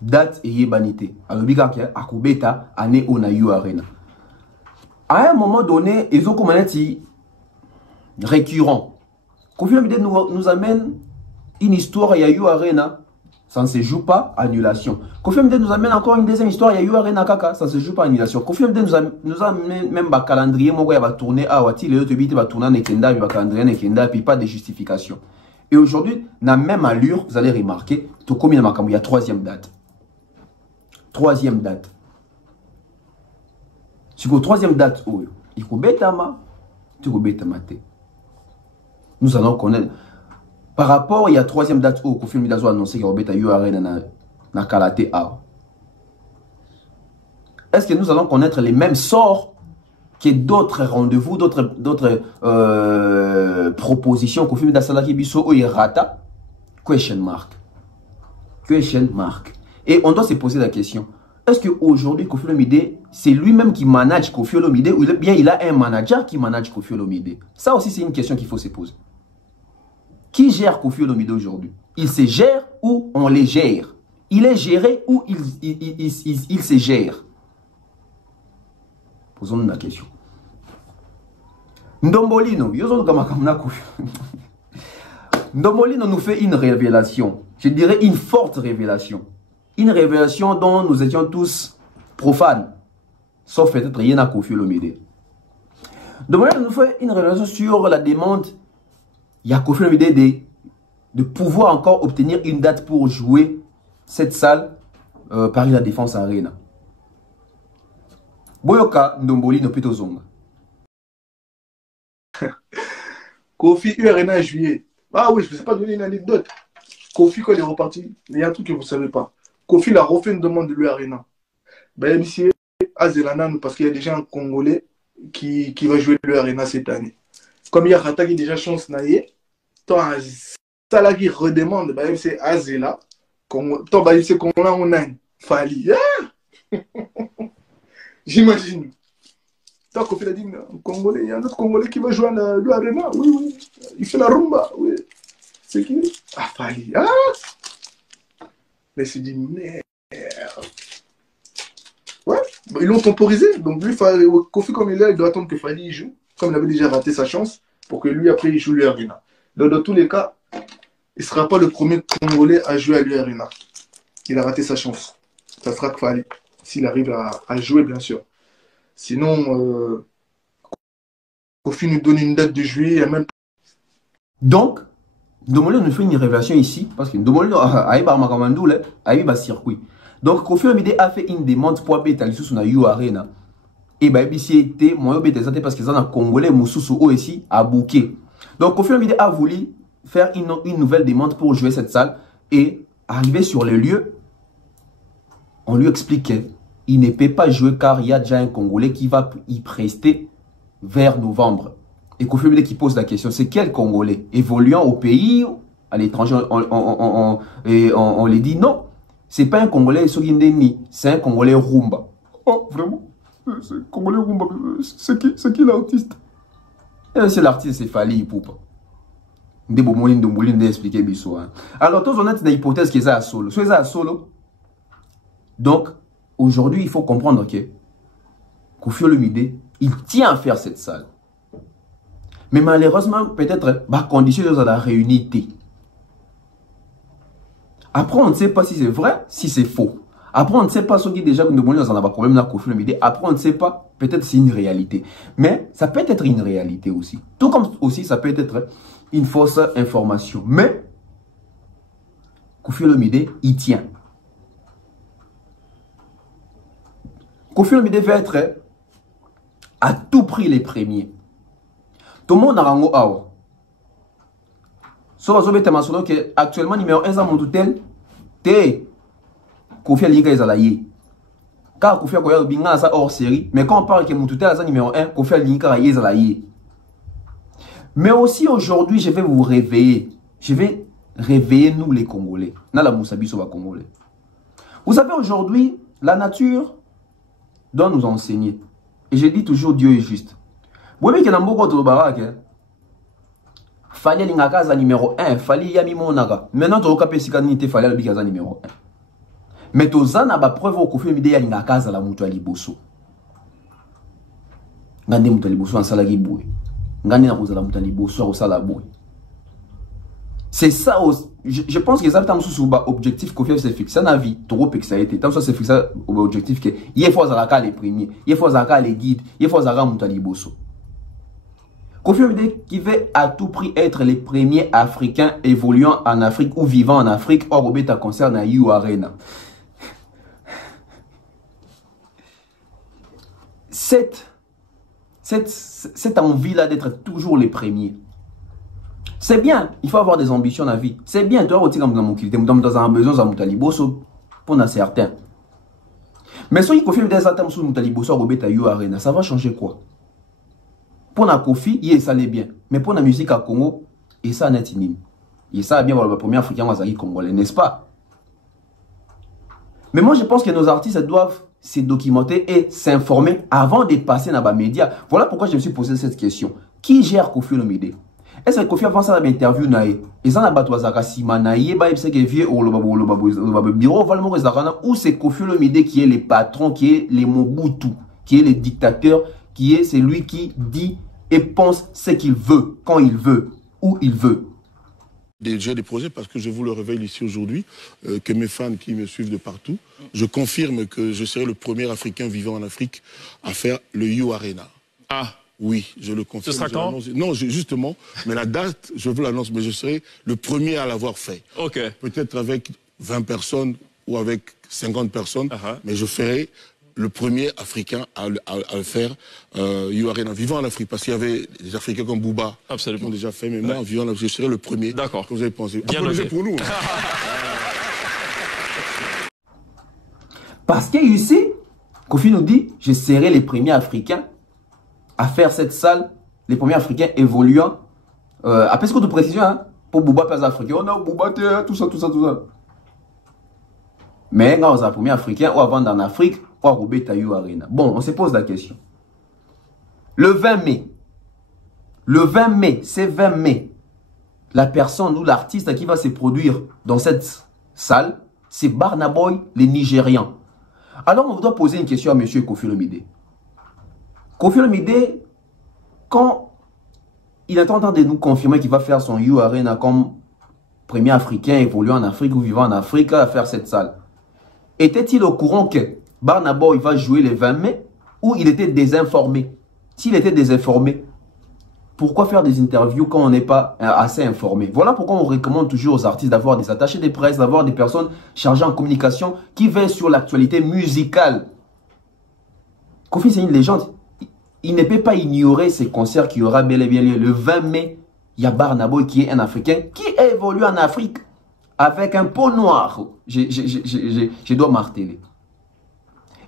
Date et banité. Alors, il y a un Akubeta, année où on a You Arena. À un moment donné, ils ont comme un récurrent. Kofi Olomide nous amène une histoire, il y a You Arena Ça ne se joue pas annulation. Kofi Olomide nous amène encore une deuxième histoire. Il y a eu Arena Kaka. Ça ne se joue pas annulation. Kofi Olomide nous amène même un calendrier. Moi, il va tourner à Wati. Le Yotobi va tourner à Nekenda. Il va calendrier Nekenda. Puis pas de justification. Et aujourd'hui, dans la même allure, vous allez remarquer, tout comme il y a troisième date. Troisième date. Sur la troisième date, il faut Betama. Tu peux Betama. Nous allons connaître. Par rapport, il y a troisième date où Kofi Olomide a annoncé qu'il y a eu Arena na Kalate A. Est-ce que nous allons connaître les mêmes sorts que d'autres rendez-vous, d'autres propositions Kofi Olomide a salaki biso ou rata? Question mark. Question mark. Et on doit se poser la question. Est-ce qu'aujourd'hui, Kofi Olomide, c'est lui-même qui manage Kofi Olomide ou bien il a un manager qui manage Kofi Olomide? Ça aussi, c'est une question qu'il faut se poser. Qui gère Kofi Olomide aujourd'hui? Il se gère ou on les gère? Il est géré ou il se gère? Posons-nous la question. Ndombolino, Ndombolino nous fait une révélation. Je dirais une forte révélation. Une révélation dont nous étions tous profanes. Sauf peut-être Yena Kofi Olomide. Ndombolino nous fait une révélation sur la demande. Il y a Kofi Olomide de pouvoir encore obtenir une date pour jouer cette salle Paris La Défense Arena. Boyoka Ndombolino Pito Zonga. Kofi Arena en juillet. Ah oui, je ne vous ai pas donné une anecdote. Kofi, quand il est reparti, il y a un truc que vous ne savez pas. Kofi a refait une demande de l'Arena. Ben, ici, à Zelana, parce qu'il y a déjà un Congolais qui va jouer l'Arena cette année. Comme il y a Rata qui a déjà chance naïe, tant ça qui redemande, ben, c'est Azela. Tant ben, c'est qu'on a un an. Fali. J'imagine. Tant Kofi a dit, Congolais, il y a un autre Congolais qui va jouer à l'Arena. Oui, oui. Il fait la rumba. Oui. C'est qui? Ah, Fali. Ah! Mais il s'est dit, merde. Ouais, ils l'ont temporisé. Donc lui, Kofi, comme il est là, il doit attendre que Fali joue. Comme il avait déjà raté sa chance, pour que lui, après, il joue l'Arena. Donc dans tous les cas, il ne sera pas le premier Congolais à jouer à l'Arena. Il a raté sa chance. Ça sera Fali. S'il arrive à jouer, bien sûr. Sinon, Kofi nous donne une date de juillet. Même... Donc, Ndombolino nous fait une révélation ici, parce que Ndombolino a eu un circuit. Donc, Kofi Olomide a fait une demande pour aller sur la U Arena. Et bien, ici, moi, parce que ça, un Congolais, Moussoussou, aussi, a booké. Donc, Kofi Olomide a voulu faire une nouvelle demande pour jouer cette salle. Et, arrivé sur le lieu, on lui expliquait il ne peut pas jouer car il y a déjà un Congolais qui va y prester vers novembre. Et Kofi Olomide qui pose la question, c'est quel Congolais? Évoluant au pays, à l'étranger, on lui dit non. C'est pas un Congolais Sogindeni, c'est un Congolais Rumba. Oh, vraiment? C'est Congolais Rumba. C'est qui l'artiste? C'est l'artiste, c'est Fali Ipupa. Alors, tous on a une hypothèse qui est à solo. Soit à solo. Donc, aujourd'hui, il faut comprendre que Kofi Olomide, il tient à faire cette salle. Mais malheureusement, peut-être, condition de la réunité. Après, on ne sait pas si c'est vrai, si c'est faux. Après, on ne sait pas ce qui est déjà nous dans un problème dans Kofi Olomide. Après, on ne sait pas, peut-être c'est une réalité. Mais ça peut être une réalité aussi. Tout comme aussi, ça peut être une fausse information. Mais, Kofi Olomide, il tient. Kofi Olomide va être à tout prix les premiers. Tout le monde a un awa. Sauf que actuellement, numéro 1 dans mon hôtel, c'est Kofi Olomide est à la yé. Car Kofi Olomide est hors série. Mais quand on parle que mon hôtel est numéro 1, Kofi Olomide est à la yé. Mais aussi aujourd'hui, je vais vous réveiller. Je vais réveiller nous les Congolais. Dans la Moussabi sur les Congolais. Vous savez, aujourd'hui, la nature doit nous enseigner. Et je dis toujours Dieu est juste. Vous voyez que dans beaucoup de barak, Fali Lingakaza numéro 1, Fali Yami Monaga. Maintenant, tu as capé si tu Fali Lingakaza numéro 1. Mais tu as une preuve au Kofi Olomide Lingakaza la mutu aliboso. Ngande mutu aliboso en salagi boy. Ngande na kozala mutu aliboso au sala boy. C'est ça aussi. Je pense que ça a un objectif qu'on fait fixé dans la vie. Trop que ça a été. Tant que c'est fixé objectif que il faut avoir les premiers, il faut avoir les guides, il faut avoir Moutali Bosso. Kofi Olomide qui veut à tout prix être les premiers Africains évoluant en Afrique ou vivant en Afrique. Or, Robert concerne à You Arena. Cette envie-là d'être toujours les premiers. C'est bien, il faut avoir des ambitions dans la vie. C'est bien, tu as aussi comme dans mon kilité, dans un besoin de Moutali Bosso pour certains. Mais si il confirme des attentes sur Moutali Bosso, Robert à You Arena, ça va changer quoi? Pour la Kofi, il ça allait bien. Mais pour la musique à Congo, et ça n'est pas. Et ça a bien le premier Africain congolais, n'est-ce pas? Mais moi, je pense que nos artistes doivent se documenter et s'informer avant de passer dans les médias. Voilà pourquoi je me suis posé cette question. Qui gère Kofi Olomide? Est-ce que Kofi avant ça l'interview naïe? Et ça n'a pas toi Sima naïe, bah il sait que vieux ou le bureau vraiment où c'est Kofi Olomide qui est le patron, qui est le Mobutu, qui est le dictateur, qui est celui qui dit et pense ce qu'il veut, quand il veut, où il veut. J'ai des projets parce que je vous le révèle ici aujourd'hui, que mes fans qui me suivent de partout, je confirme que je serai le premier Africain vivant en Afrique à faire le You Arena. Ah oui, je le confirme. Ce sera quand? Non, justement, mais la date, je vous l'annonce, mais je serai le premier à l'avoir fait. Ok. Peut-être avec 20 personnes ou avec 50 personnes, mais je ferai le premier Africain à le faire, You Arena, vivant en Afrique, parce qu'il y avait des Africains comme Booba qui l'ont déjà fait, mais moi, vivant en Afrique, je serai le premier. D'accord. Comme vous avez pensé. Bien noté pour nous. Parce que ici, Kofi nous dit, je serai les premiers Africains à faire cette salle, les premiers Africains évoluant. Après ce que de précision, hein, pour Booba, pas Africain, on a Booba, tout ça. Mais quand on a un premier Africain, ou avant en Afrique, ou à Robert You Arena. Bon, on se pose la question. Le 20 mai, c'est 20 mai. La personne ou l'artiste qui va se produire dans cette salle, c'est Burna Boy, les Nigérians. Alors, on doit poser une question à M. Kofi Olomide. Kofi Olomide, quand il est en train de nous confirmer qu'il va faire son You Arena comme premier Africain évoluant en Afrique ou vivant en Afrique à faire cette salle, était-il au courant que Burna Boy va jouer le 20 mai ou il était désinformé? S'il était désinformé, pourquoi faire des interviews quand on n'est pas assez informé? Voilà pourquoi on recommande toujours aux artistes d'avoir des attachés de presse, d'avoir des personnes chargées en communication qui veillent sur l'actualité musicale. Kofi, c'est une légende. Il ne peut pas ignorer ces concerts qui aura bel et bien lieu. Le 20 mai, il y a Burna Boy qui est un Africain qui évolue en Afrique avec un peau noire. Je dois marteler.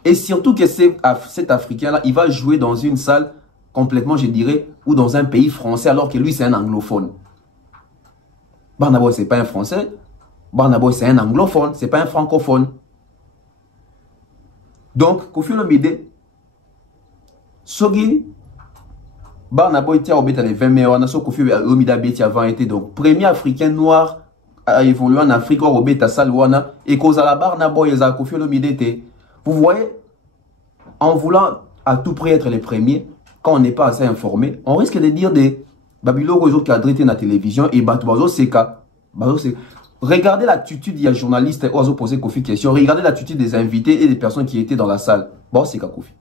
Et surtout que cet Africain-là, il va jouer dans une salle complètement, je dirais, ou dans un pays français, alors que lui, c'est un anglophone. Burna Boy, ce n'est pas un français. Burna Boy, c'est un anglophone, ce n'est pas un francophone. Donc, Kofi Olomide, Sogi, Burna Boy, tia obeta les 20 mai, on a so Kofi Olomide abeti avant été donc premier Africain noir à évoluer en Afrique, ou obeta salwana, et cause à la Burna Boy, et à Kofi Olomide était. Vous voyez, en voulant à tout prix être les premiers, quand on n'est pas assez informé, on risque de dire des Babylon Rojo qui a drité la télévision et Batuazo Seka. Regardez l'attitude, il y a journaliste qui ont posé Kofi question. Regardez l'attitude des invités et des personnes qui étaient dans la salle. Bon, c'est Kofi.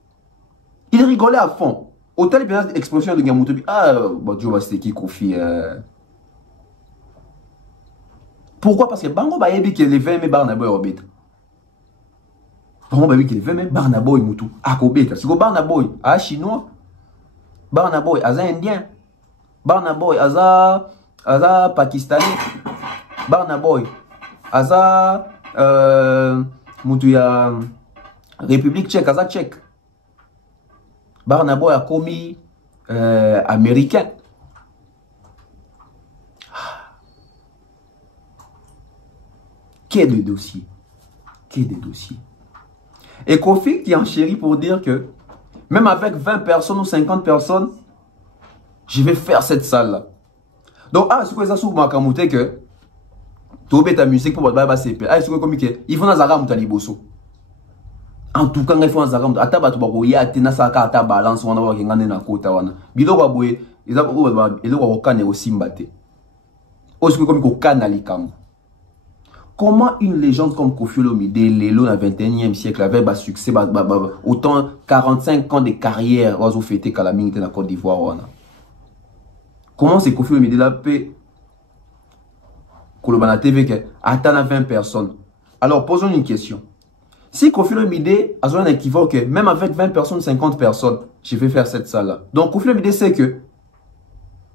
Il rigolait à fond. Au tel explosion de Gamoutobi. Ah, bon, Dieu, c'était qui Kofi? Pourquoi? Parce que Bango Bayebi qui est les 20 mai Burna Boy Robert. Bango Bayebi qui est les 20 mai Burna Boy Moutou. À Kobeta. C'est quoi Burna Boy? À Chinois. Burna Boy, Aza Indien. Burna Boy, Aza Pakistanais. Burna Boy, Aza Moutouya République tchèque, Aza tchèque. Burna Boy a commis américain. Quel de dossier? Quel de dossier? Et Kofi qui enchérit pour dire que même avec 20 personnes ou 50 personnes, je vais faire cette salle-là. Donc, c'est quoi ça sous ma camouté que tu as ta musique pour battre c'est c'est quoi comme il faut nazara mutali bosso. En tout cas, il faut nazara mutali ataba tu baboya atena saka ata balance wana wa kengane na kota wana. Biloko baboye eza ko elo ko kana ko simbate. Aussi comme Kanali Kambo. Comment une légende comme Kofi Olomide, Lelo, dans le 21e siècle, avec un succès, autant 45 ans de carrière, on a fêté Calamité dans la Côte d'Ivoire. Comment c'est Kofi Olomide là peut Kolobana TV qui atteint 20 personnes? Alors posons une question. Si Kofi Olomide a un équivoque, même avec 20 personnes, 50 personnes, je vais faire cette salle là. Donc Kofi Olomide sait que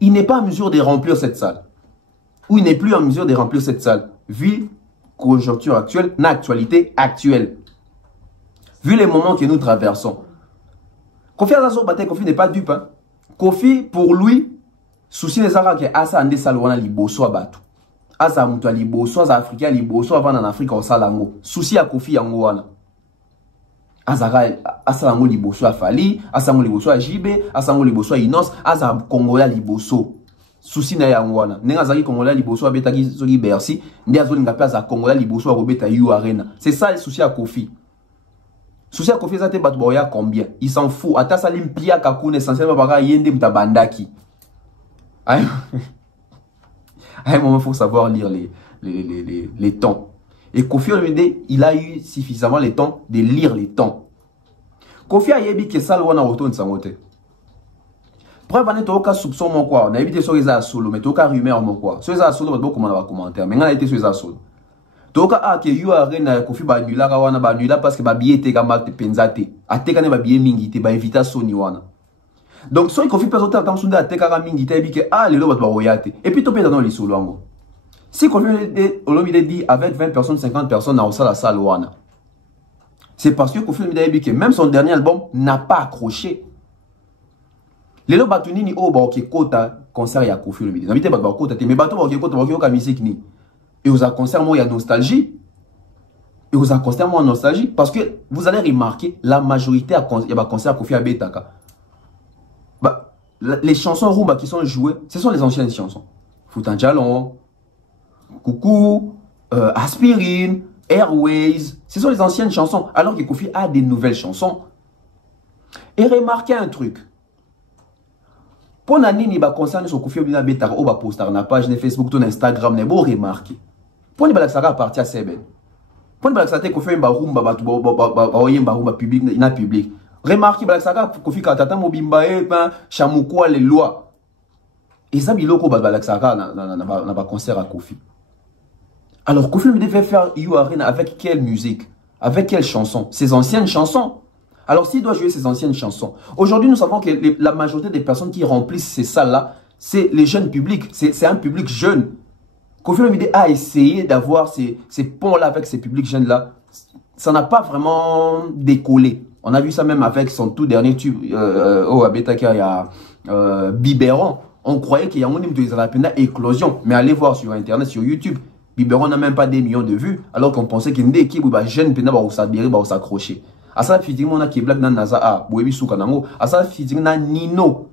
il n'est pas en mesure de remplir cette salle. Ou il n'est plus en mesure de remplir cette salle. Vu conjoncture actuelle, l'actualité actuelle. Vu les moments que nous traversons. Kofi n'est pas dupe. Hein? Kofi, pour lui, souci des arabes que Asa ande salwana liboso abatu. Asa mutu liboso, Asa africain liboso avant en Afrique au salango. Souci à Kofi yango wana. Asa lango liboso a Fali, Asa lango liboso a Jibe, Asa lango liboso a Inos, Asa Congolais liboso. Souci na yangwana. Nenga zaki Congolais liboso a betaki soki Bercy, ndi azolinga pe Asa Congolais liboso a robeta You Arena. C'est ça le souci à Kofi. Souci à Kofi zate batu boya combien? Il s'en fout. Ata salim pia kakune essentiellement baka yende mtabandaki. À un moment, il faut savoir lire les temps. Et Kofi Olomide, il a eu suffisamment le temps de lire les temps. Kofi a yebi que ça, on a retourné sans côté. Preuve, on a aucun soupçon, mon quoi. On a évité sur les solo, mais aucun rumeur, mon quoi. Sur les solo, on va beaucoup de commentaires. Mais on a été sur les solo. Toka a que you arena Kofi ba nula kawana ba nula parce que ba billet te kama te penzate. A te kana ba billet mingi te ba invita Sony wana. Donc, si Kofi peut sauter à temps à Tekara Mingi, le lot va royauté. Et puis, tu peux dans les sous-langues. Si Kofi Olomide dit avec 20 personnes, 50 personnes dans la salle, c'est parce que Kofi Olomide dit que même son dernier album n'a pas accroché. Les lots batunini au baoké kota concert ya Kofi Olomide. N'habitez pas kota, mais bateau baoké kota baoké musique ni. Et aux concert moi il y a nostalgie. Et aux concert moi nostalgie parce que vous allez remarquer la majorité il y a concert Kofi Abetaka. Les chansons rumba qui sont jouées, ce sont les anciennes chansons. Foutanjalon, Coucou, Aspirine, Airways, ce sont les anciennes chansons. Alors que Kofi a des nouvelles chansons. Et remarquez un truc. Pour Nani, il concerne ce Kofi Olomide Betaka, il va poster sur la page de Facebook, sur Instagram, il va remarquer. Pour les Sara partir à Seben. Pour les Sara, Kofi Olomide rumba public, il a public. Remarquez, Kofi Katata Mobimba, Chamoukwa, les lois. Et ça, il y a un concert à Kofi. Alors, Kofi devait faire You Arena avec quelle musique? Avec quelle chanson? Ses anciennes chansons. Alors, s'il doit jouer ses anciennes chansons. Aujourd'hui, nous savons que la majorité des personnes qui remplissent ces salles-là, c'est les jeunes publics. C'est un public jeune. Kofi Olomide a essayé d'avoir ces ponts-là avec ces publics jeunes-là. Ça n'a pas vraiment décollé. On a vu ça même avec son tout dernier tube au Abetaka, il y a Biberon. On croyait qu'il y a une éclosion. Mais allez voir sur Internet, sur YouTube, Biberon n'a même pas des millions de vues. Alors qu'on pensait qu'il y a une équipe jeune va s'accrocher. À ça, physiquement, on a qui est black dans Naza A, Bouebi Soukanango. À ça, physiquement, Nino,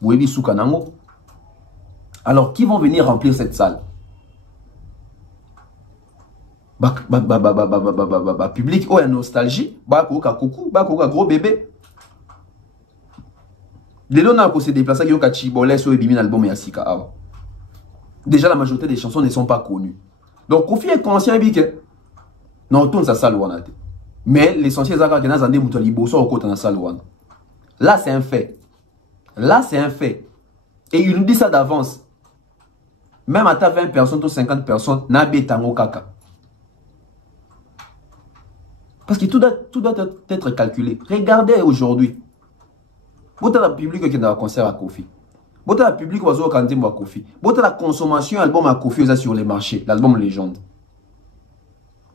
Bouebi Soukanango. Alors, qui vont venir remplir cette salle? Public, oh, il y a nostalgie, coucou, gros bébé. Les gens qui se déplacent, ils ont Chibolé sur le album et Sika. Déjà, la majorité des chansons ne sont pas connues. Donc, Kofi est conscient que non, tout ça salle. Mais l'essentiel, c'est que nous avons des moutons sont au côté de la salle. Là, c'est un fait. Là, c'est un fait. Et il nous dit ça d'avance. Même à ta 20 personnes ou 50 personnes, n'a pas kaka. Parce que tout doit être calculé. Regardez aujourd'hui. Vous avez le public qui est dans le concert à Kofi. Vous avez le public qui est dans le concert à Kofi. Vous avez la consommation album à Kofi sur les marchés. L'album Légende.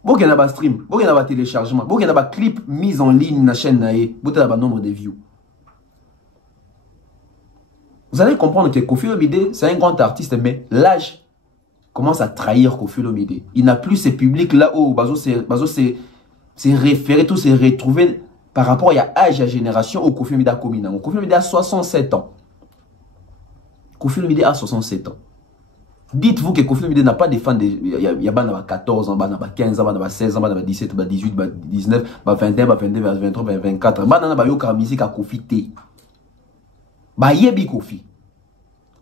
Vous avez un stream. Vous avez un téléchargement. Vous avez un clip mis en ligne dans la chaîne. Vous avez un nombre de views. Vous allez comprendre que Kofi Olomide, c'est un grand artiste, mais l'âge commence à trahir Kofi Olomide. Il n'a plus ce public-là où Bazo c'est référé, tout s'est retrouvé par rapport à l'âge et à la génération au Kofi Olomide a commis. Kofi Olomide a 67 ans. Kofi Olomide a 67 ans. Dites-vous que Kofi Olomide n'a pas de fans. Il y a 14 ans, 15 ans, 16 ans, 17, 18, 19, 21, 22, 23, 24. Il y a musique à Kofi T. Yebi Kofi.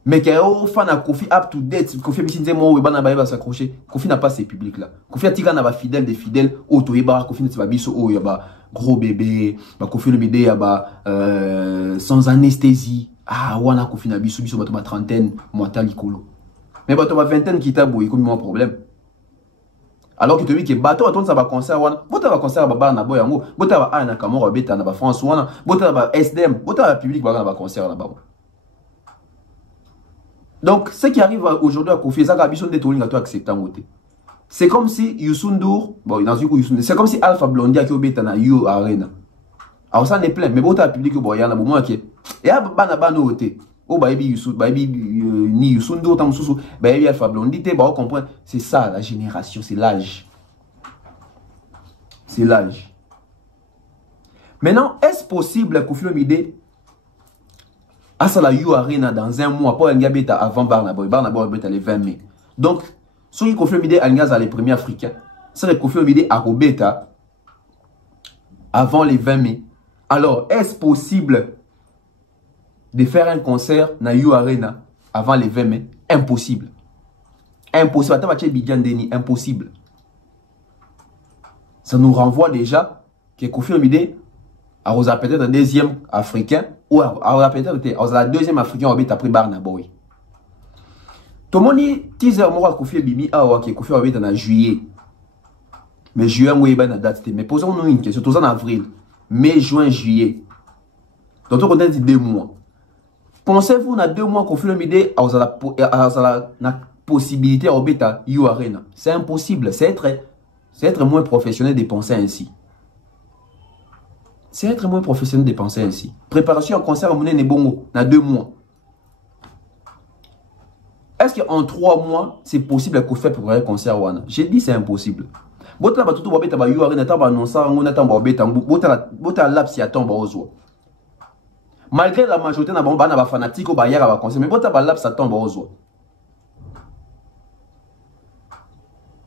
Mais qu'il y a un fan à Kofi up to date, Kofi Bissinze Mo, Bana s'accrocher. Kofi n'a pas ces publics-là. Kofi a tika n'a pas fidèle des fidèles, auto Eba, Kofi n'a pas biso, oh, yaba, gros bébé, Kofi le bébé, yaba, sans anesthésie. Ah, wana Kofi n'a biso, biso, ma trentaine, moi, talikolo. Mais bato ma vingtaine qui t'a bouillé, comme un problème. Alors que tu dis que bato attend ça va concert wana, bota va concert baba na boy yango, bota va na Camora beta na ba France wana, bota va SDM, bota va public ba na concert là-bas. Donc, ce qui arrive aujourd'hui à Kofi, c'est comme si Youssou N'Dour, bon, c'est comme si Alpha Blondy a été na You Arena. Alors, ça n'est plein, mais bon, tu as public, bon, il y en a beaucoup qui. Et à Banabano, oh, bah, Youssou, bah, ni Youssou N'Dour, tam sous, bah, Alpha Blondy, bah, on comprend. C'est ça, la génération, c'est l'âge. C'est l'âge. Maintenant, est-ce possible, Kofi Olomide, à ça la You Arena dans un mois pour Ngabeta avant Barnaboy beta les 20 mai. Donc, ceux qui Kofi Olomide Alngaza les premiers africains, c'est Kofi Olomide à Robeta avant les 20 mai. Alors, est-ce possible de faire un concert na You Arena avant les 20 mai? Impossible. Impossible. Attends, impossible. Ça nous renvoie déjà que Kofi Olomide a peut-être un deuxième africain ou peut-être la deuxième africain qui a pris Barnaboy. Tout le monde teaser moi Kofi Bimi awa qui Kofi Olomide en juillet. Mais juin oui ben la date mais posons-nous une question, tout ça en avril, mai, juin, juillet. Donc on a dit 2 mois. Pensez-vous dans 2 mois Kofi Olomide a la possibilité à beta You Arena? C'est impossible, c'est être moins professionnel de penser ainsi. C'est être moins professionnel de penser ainsi. Préparation à concert à Mounen et Bongo, dans 2 mois. Est-ce qu'en 3 mois, c'est possible qu'on fait préparer un concert wana? J'ai dit c'est impossible. Bota ba tutu babeta ba yuare na tamba nonsa ngona tamba babeta bota lapsi ya tamba ozo. Malgré la majorité na bamba na ba fanatique ba yara ba concert mais bota ba lapsi ya tamba ozo.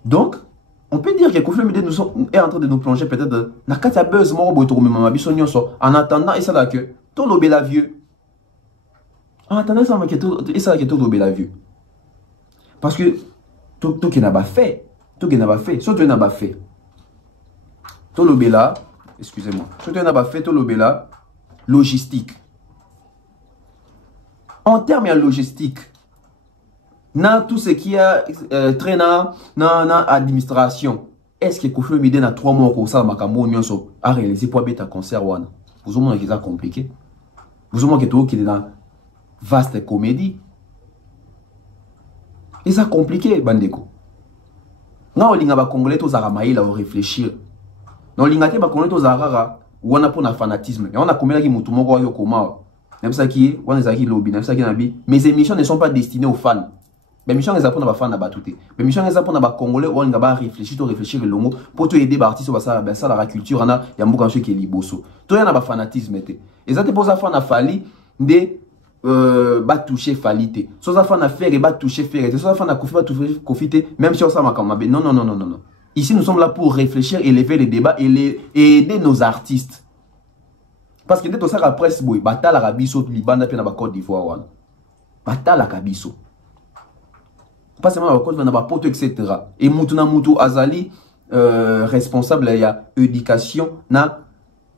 Donc on peut dire que Kofi Olomide est en train de nous plonger peut-être dans la buzz en attendant et ça là que tout le bel vieux. En attendant ça que ça que tout le bel vieux. Parce que tout qui n'a pas fait, surtout n'a pas fait. Tout le bel excusez-moi, surtout n'a pas fait tout le bel logistique. En termes de logistique. Dans tout ce qui a traînant dans administration, est-ce que Kofi Olomide dans 3 mois comme ça makambo nyonso a réalisé pour beta concert wana? Vous avez que ça compliqué. Vous avez que tout qui est dans vaste comédie. Et ça compliqué bandeko. Non linga ba congolais to za maïla au réfléchir. Non linga te ba congolais to za rara wana pour na fanatisme. Et on a combien qui mutu moko yo koma. Même ça qui est wana za ki lobby, même ça qui nabi. Mes émissions ne sont pas destinées aux fans. Mais mission les apprendre à faire na batouté. Mais mission les apprendre à congolais on nga réfléchir le longo pour te aider artiste sur ça la culture ana ya mbuka nche qui liboso. To ya na ba fanatisme té. Et ça te pose à faire na fali de ba toucher falité. So ça faire na faire et ba toucher faire. So ça faire na Kofi même si on ça makama. Non. Ici nous sommes là pour réfléchir, élever les débats et aider nos artistes. Parce que dès que ça la presse boy bata la rabiso libanda pe na ba Côte d'Ivoire wana. Bata la kabiso. Pas seulement la Côte d'Ivoire, etc. Et Moutuna Moutou Azali, responsable de l'éducation, na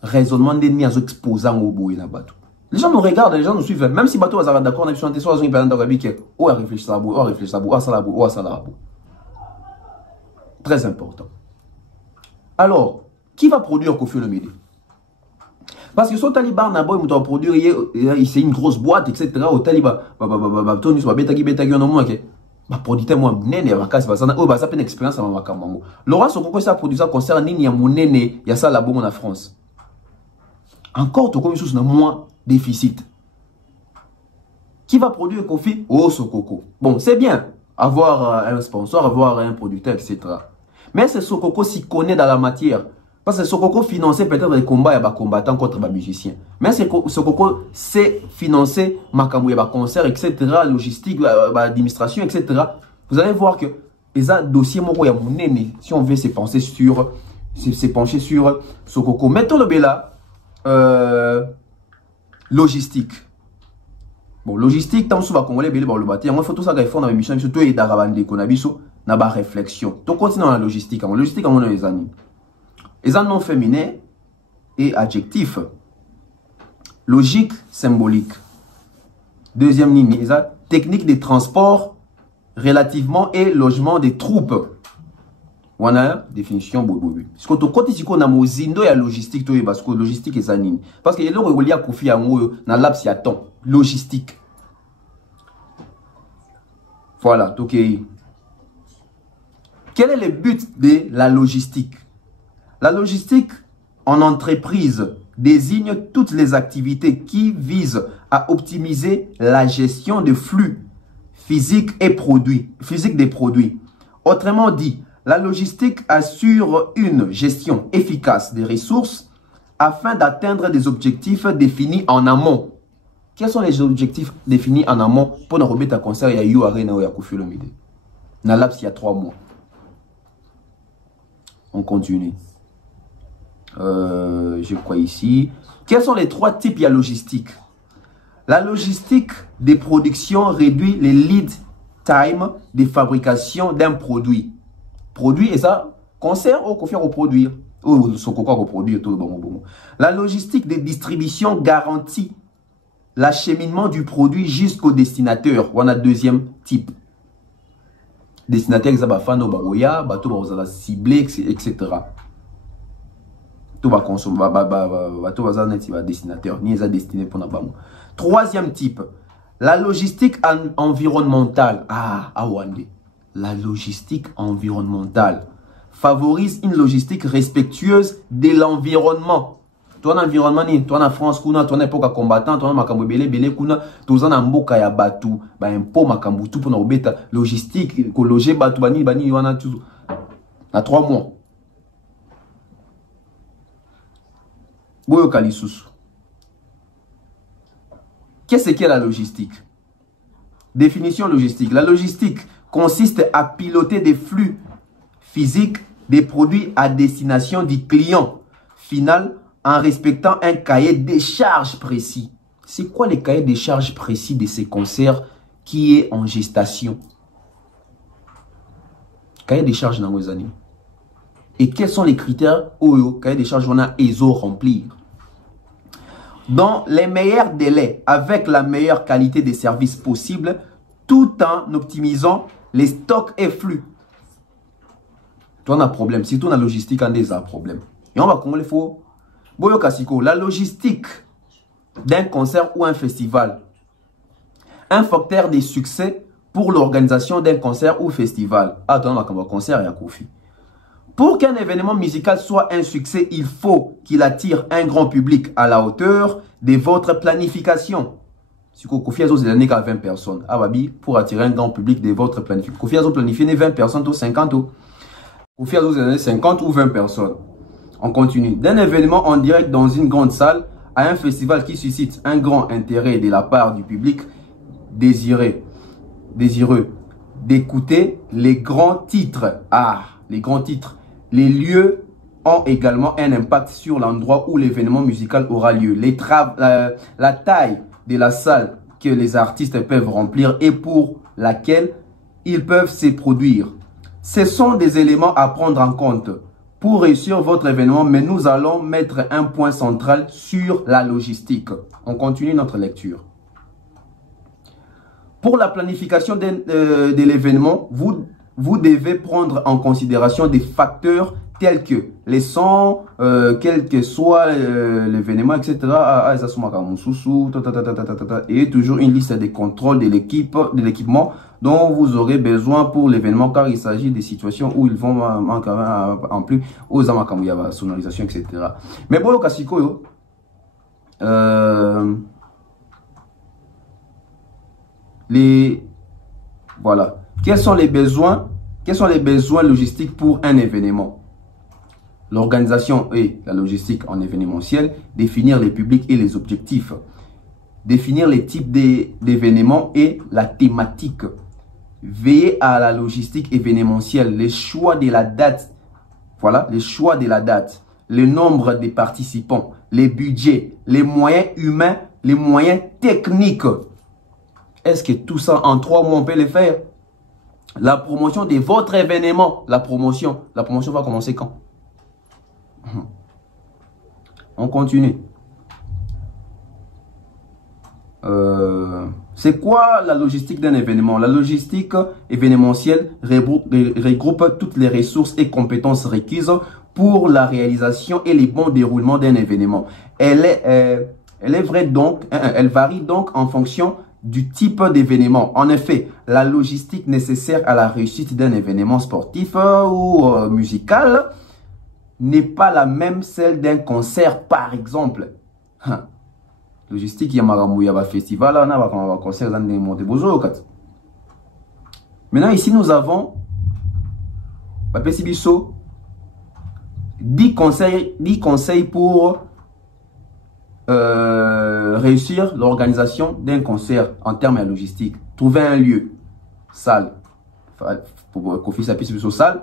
raisonnement de ni à exposant au bout na bateau. Les gens nous regardent, les gens nous suivent. Même si bateau azara d'accord, on a chanté soit une personne d'Arabi qui est ou à réfléchir à bout, ou à réfléchir à bout, ou à salabou, ou à salabou. Très important. Alors, qui va produire Kofi Olomide? Parce que son Taliban n'a pas produire, c'est une grosse boîte, etc. Au Taliban, Tony soit betagi en moins que. Ma producteur moi munene ya makasi basana o basa pe une expérience à mamakambo. Laurent Sokoko ça produit concert nini ya munene ya ça la bonne en France. Encore to comme sous na moins déficit. Qui va produire Kofi? Oh Sokoko. Bon, c'est bien avoir un sponsor, avoir un producteur etc. Mais c'est Sokoko s'y connaît dans la matière. Parce que Sokoko finançait peut-être les combats et les combattants contre les musiciens. Mais Sokoko sait financer Makambo et les concerts, etc., logistique, administration, etc. Vous allez voir que les dossiers, si on veut se pencher sur Sokoko. Mettons le bela logistique. Bon, logistique, tant que Congolais, il faut tout ça qu'il faut dans l'émission, surtout et d'Arabande, qu'on a vu n'a pas réflexion. Donc, continue dans la logistique. En logistique, on a les années. Les noms féminins et adjectifs. Logique, symbolique. Deuxième ligne, technique des transports relativement et logement des troupes. On a définition bobo. Parce que quand ici on a mozindo ya logistique to parce que logistique est sanine. Parce que le relié à Kofi Ango na laps ya temps logistique. Voilà, OK. Quel est le but de la logistique? La logistique en entreprise désigne toutes les activités qui visent à optimiser la gestion de flux physiques des produits. Autrement dit, la logistique assure une gestion efficace des ressources afin d'atteindre des objectifs définis en amont. Quels sont les objectifs définis en amont pour nous remettre à concert il y a eu Arena ou Kofi Olomide? Dans laps il y a 3 mois. On continue. Je crois ici. Quels sont les 3 types de logistique? La logistique des productions réduit les lead time de fabrication d'un produit. Produit, et ça, concert ou confère au produire. Ou ce qu'on reproduire tout le bon. La logistique des distributions garantit l'acheminement du produit jusqu'au destinateur. On a deuxième type. Destinataire, ça va faire nos baroya, bateau va cibler, etc. Tout va consommer, bateau va être destinateur, ni ça destiné pour nous. Troisième type, la logistique environnementale. Wande. La logistique environnementale favorise une logistique respectueuse de l'environnement. Toi, l'environnement, toi, en France, toi, en époque combattant, toi, makambo belé, toi, en mboka ya batu, impo makambo tout pour nous beta logistique, écologie, batu, bani, wana tout. À 3 mois. Boyo Kalisusu. Qu'est-ce qu'est la logistique? Définition logistique. La logistique consiste à piloter des flux physiques des produits à destination du client final en respectant un cahier des charges précis. C'est quoi le cahier des charges précis de ces concerts qui est en gestation? Cahier des charges dans vos années. Et quels sont les critères au cahier des charges on a ESO remplir? Dans les meilleurs délais, avec la meilleure qualité des services possibles, tout en optimisant les stocks et flux. Toi, on a un problème. Si tu as logistique, on a des problèmes. Et on va comment il faut. Boyo Kasiko, la logistique d'un concert ou un festival. Un facteur de succès pour l'organisation d'un concert ou festival. Attends, on va concert et à Kofi. Pour qu'un événement musical soit un succès, il faut qu'il attire un grand public à la hauteur de votre planification. Si Kofi Azo, c'est l'année qu'à 20 personnes. Babi, pour attirer un grand public de votre planification. Kofi Azo planifie 20 personnes ou 50 ou. Kofi Azo, c'est 50 ou 20 personnes. On continue. D'un événement en direct dans une grande salle à un festival qui suscite un grand intérêt de la part du public désireux d'écouter les grands titres. Les grands titres. Les lieux ont également un impact sur l'endroit où l'événement musical aura lieu. La taille de la salle que les artistes peuvent remplir et pour laquelle ils peuvent se produire. Ce sont des éléments à prendre en compte pour réussir votre événement, mais nous allons mettre un point central sur la logistique. On continue notre lecture. Pour la planification de l'événement, vous devez prendre en considération des facteurs tels que les sons, quel que soit l'événement, etc. Et toujours une liste de contrôle de l'équipement dont vous aurez besoin pour l'événement, car il s'agit des situations où ils vont en plus aux amakamouya, sonorisation, etc. Mais bon, Kasiko, voilà. Quels sont les besoins logistiques pour un événement? L'organisation et la logistique en événementiel, définir les publics et les objectifs, définir les types d'événements et la thématique, veiller à la logistique événementielle, les choix de la date, voilà, les choix de la date, le nombre de participants, les budgets, les moyens humains, les moyens techniques. Est-ce que tout ça, en 3 mois, on peut le faire? La promotion de votre événement. La promotion va commencer quand? On continue. C'est quoi la logistique d'un événement? La logistique événementielle regroupe toutes les ressources et compétences requises pour la réalisation et les bons déroulements d'un événement. Elle varie donc en fonction du type d'événement. En effet, la logistique nécessaire à la réussite d'un événement sportif ou musical n'est pas la même celle d'un concert, par exemple. Logistique, il y a un festival, il y a un concert dans les Montebozo. Maintenant, ici, nous avons 10 conseils pour réussir l'organisation d'un concert en termes de logistique. Trouver un lieu, salle, pour Kofi s'appuie sur salle.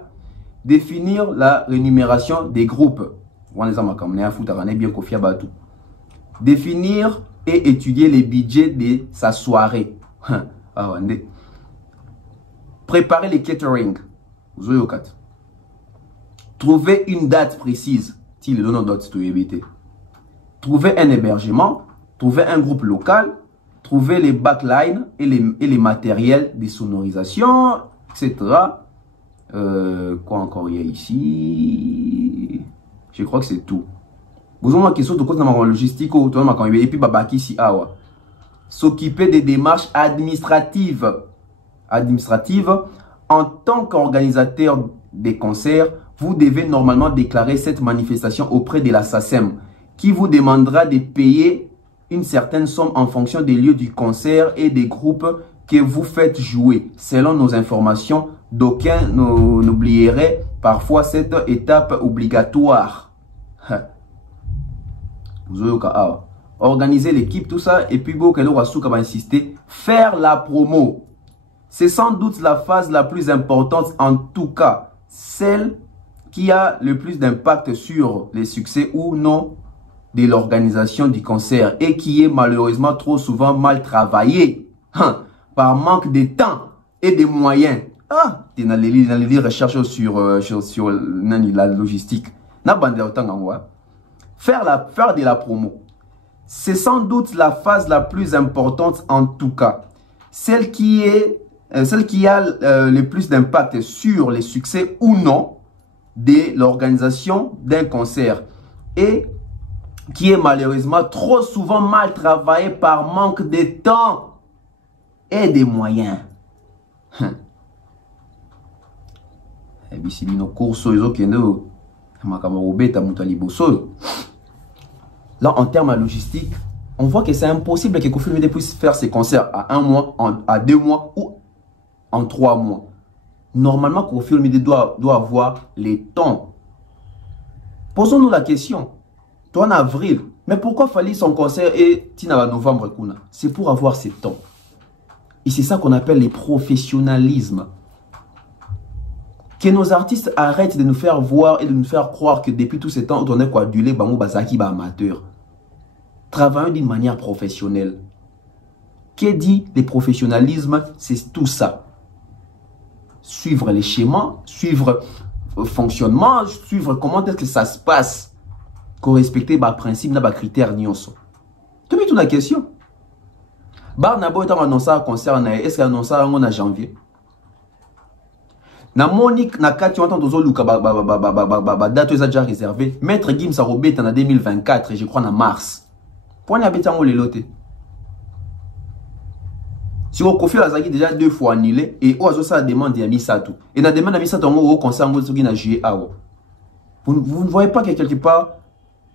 Définir la rémunération des groupes. Définir et étudier les budgets de sa soirée. Préparer les catering. Trouver une date précise. Trouver un hébergement. Trouver un groupe local. Trouver les backlines et les matériels de sonorisation, etc. Quoi encore il y a ici? Je crois que c'est tout. Vous avez une question de côté de la logistique et puis babaki ici. S'occuper des démarches administratives. En tant qu'organisateur des concerts, vous devez normalement déclarer cette manifestation auprès de la SACEM, qui vous demandera de payer une certaine somme en fonction des lieux du concert et des groupes que vous faites jouer. Selon nos informations, d'aucuns n'oublieraient parfois cette étape obligatoire. Organiser l'équipe, tout ça, et puis va insister, faire la promo. C'est sans doute la phase la plus importante, en tout cas, celle qui a le plus d'impact sur les succès ou non de l'organisation du concert et qui est malheureusement trop souvent mal travaillée par manque de temps et de moyens. Tu as les recherches sur la logistique. Faire de la promo. C'est sans doute la phase la plus importante, en tout cas. Celle qui a le plus d'impact sur les succès ou non de l'organisation d'un concert et qui est malheureusement trop souvent mal travaillé par manque de temps et de moyens. Là, en termes de logistique, on voit que c'est impossible que Kofi Olomide puisse faire ses concerts à 1 mois, à 2 mois ou en 3 mois. Normalement, Kofi Olomide doit avoir les temps. Posons-nous la question. Toi, en avril, mais pourquoi fallait son concert et Tina en novembre? C'est pour avoir ces temps. Et c'est ça qu'on appelle le professionnalisme. Que nos artistes arrêtent de nous faire voir et de nous faire croire que depuis tout ce temps, on est coadulé, bango bazaki, amateur. Travaillons d'une manière professionnelle. Qu'est dit le professionnalisme? C'est tout ça. Suivre les schémas, suivre le fonctionnement, suivre comment est-ce que ça se passe. Qu'on respecte les principes, les critères. Tu mets toute la question. Barnabo est annoncé un concert, est-ce qu'il a annoncé en janvier? Na Monique, na Kati, on entend date déjà réservée. Maître Gims a robé en 2024, je crois en mars. Point à béton les lotés. Si on confie la Zagi déjà 2 fois annulé et on a ça demande à Misato. Et na demande à Misato au concert en juillet. Vous ne voyez pas que quelque part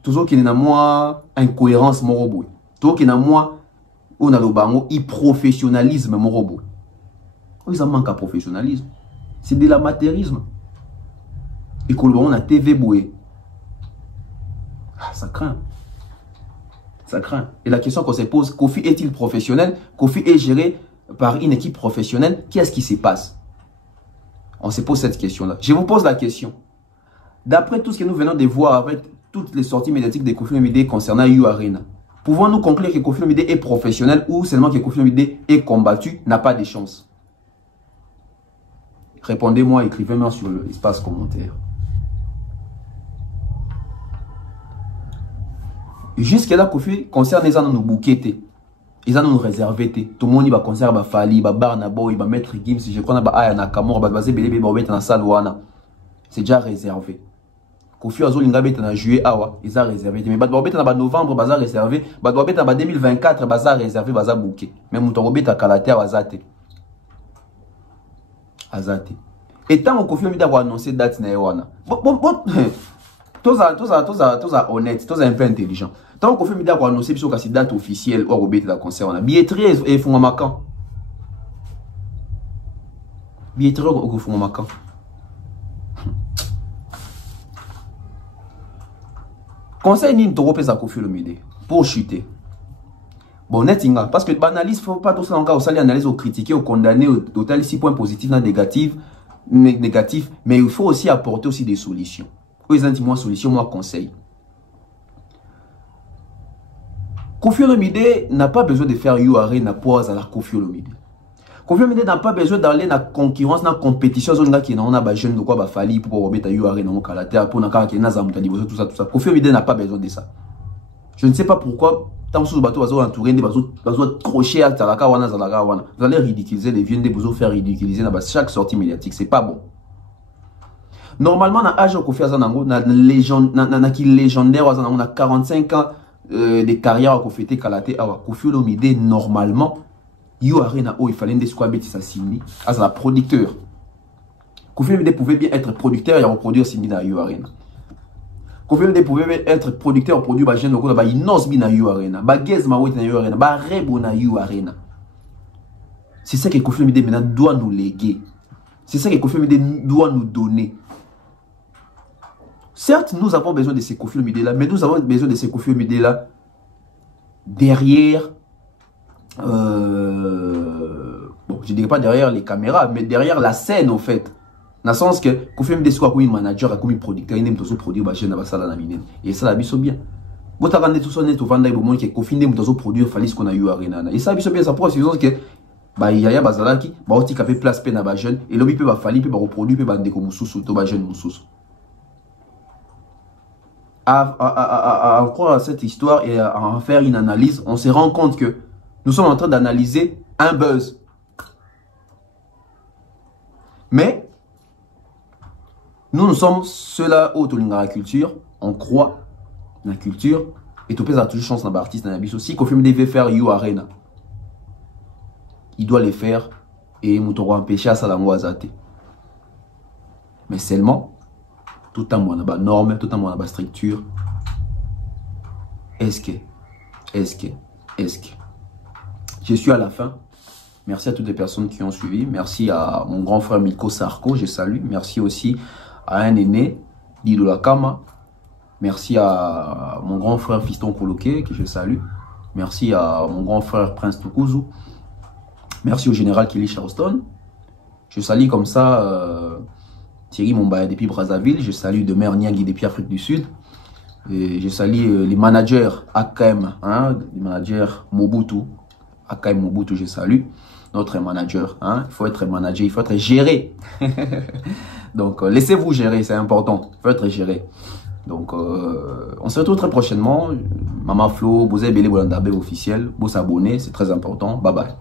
toujours qu'il y a moi incohérence morobo. Toujours qu'il y a moi on a le bango professionnalisme morobo. Ils en manquent à professionnalisme. C'est de l'amateurisme. Et qu'on on a TV boué. Ça craint. Ça craint. Et la question qu'on se pose, Kofi est-il professionnel? Kofi est géré par une équipe professionnelle. Qu'est-ce qui se passe? On se pose cette question-là. Je vous pose la question. D'après tout ce que nous venons de voir avec toutes les sorties médiatiques de Kofi Olomide concernant U Arena, Pouvons-nous conclure que Kofi Olomide est professionnel ou seulement que Kofi Olomide est combattu, n'a pas de chance? Répondez-moi, écrivez-moi sur l'espace commentaire. Jusque-là, Kofi concerne les gens nous bouquetés. Ils ont nous réservé. Tout le monde va conserver Fali, va Barnabo, il va mettre Gims, je crois que Aya Nakamura, va baser Bélé, va mettre dans la salle. C'est déjà réservé. Kofi Azolinga bet en juillet, ils ont réservé. Mais va mettre en novembre, va réservé. Va mettre en 2024, va réservé, va bouquet. Même Mouton bet à Kalate, va zate. Azate. Et tant que Kofi Olomide a annoncé date Naïwana. Tous honnêtes, tous un peu intelligents. Tant qu'on fait une annoncé sur la date officielle ou à la concert, on a billetterie et font un macan. Billetterie ou font un macan. Conseil ni n'toro pesa Kofi Olomide pour chuter. Bon, net parce que l'analyse faut pas tout ça encore au analyse au critiquer au condamner au total 6 points positifs non négatifs, mais il faut aussi apporter aussi des solutions. Ils ont dit moi solution, moi conseil. Kofi Olomide n'a pas besoin de faire Arena pour à la Kofi Olomide. Kofi Olomide n'a pas besoin d'aller dans la concurrence, dans la compétition, qui on a des jeunes de quoi va falloir pour remettre Arena dans le terre pour n'avoir qu'il y a tout ça. Kofi Olomide n'a pas besoin de ça. Je ne sais pas pourquoi tant que bateau va entourer des bateaux crochés à Talaka wana Zalaka wana. Vous allez ridiculiser les vieux, vous faire ridiculiser dans chaque sortie médiatique, c'est pas bon. Normalement, dans l'âge de Kofi Azanango, dans légendaire, on a 45 ans de carrière à Kofi Kalate, Kofi Olomide, normalement, Arena, il fallait des squabs, ça signe, as un producteur. Kofi Olomide pouvait bien être producteur et reproduire Simi dans Arena. Kofi Olomide pouvait bien être producteur et produire Bajen Loko, Inos Bi na Arena, Bagez Mawet na Arena, Barebo na Arena. C'est ça que Kofi Olomide maintenant doit nous léguer. C'est ça que Kofi Olomide doit nous donner. Certes, nous avons besoin de ces Kofi Olomide là, mais nous avons besoin de ces Kofi Olomide là derrière, bon, je ne dirais pas derrière les caméras, mais derrière la scène en fait. Dans le sens que Kofi Olomide soit comme manager, comme producteur, il aime tout produire, et ça la biso bien. Vous avez tout ça net au vendeur, vous que Kofi Olomide tout produire, fallait ce qu'on a eu à Arena. Et ça biso bien, ça pour c'est que Yaya Bazalaki, il a fait place peine à jeune, et l'objet peut falloir, peut reproduire, peut bande comme sous tout jeune moussous. À croire à cette histoire et à en faire une analyse, on se rend compte que nous sommes en train d'analyser un buzz. Mais, nous sommes ceux-là au la culture, on croit dans la culture, et tout le monde a toujours chance dans l'artiste, dans l'artiste aussi, qu'on devait faire Arena. Il doit les faire, et nous devons empêcher à ça la moisate. Mais seulement, tout en moi, on a norme, tout en moi, on a structure. Est-ce que je suis à la fin. Merci à toutes les personnes qui ont suivi. Merci à mon grand frère Miko Sarko, je salue. Merci aussi à un aîné, Dido Lakama. Merci à mon grand frère Fiston Koloké, que je salue. Merci à mon grand frère Prince Tukuzu. Merci au général Kelly Charleston. Je salue comme ça Thierry Mombaya depuis Brazzaville. Je salue Demer Niangui depuis Afrique du Sud. Et je salue les managers AKM, hein, les managers Mobutu. AKM Mobutu, je salue. Notre manager, hein, il faut être manager, il faut être géré. Donc, laissez-vous gérer, c'est important. Il faut être géré. Donc, on se retrouve très prochainement. Maman Flo, vous avez Bélé Bolandabe officiel. Vous s'abonner, c'est très important. Bye bye.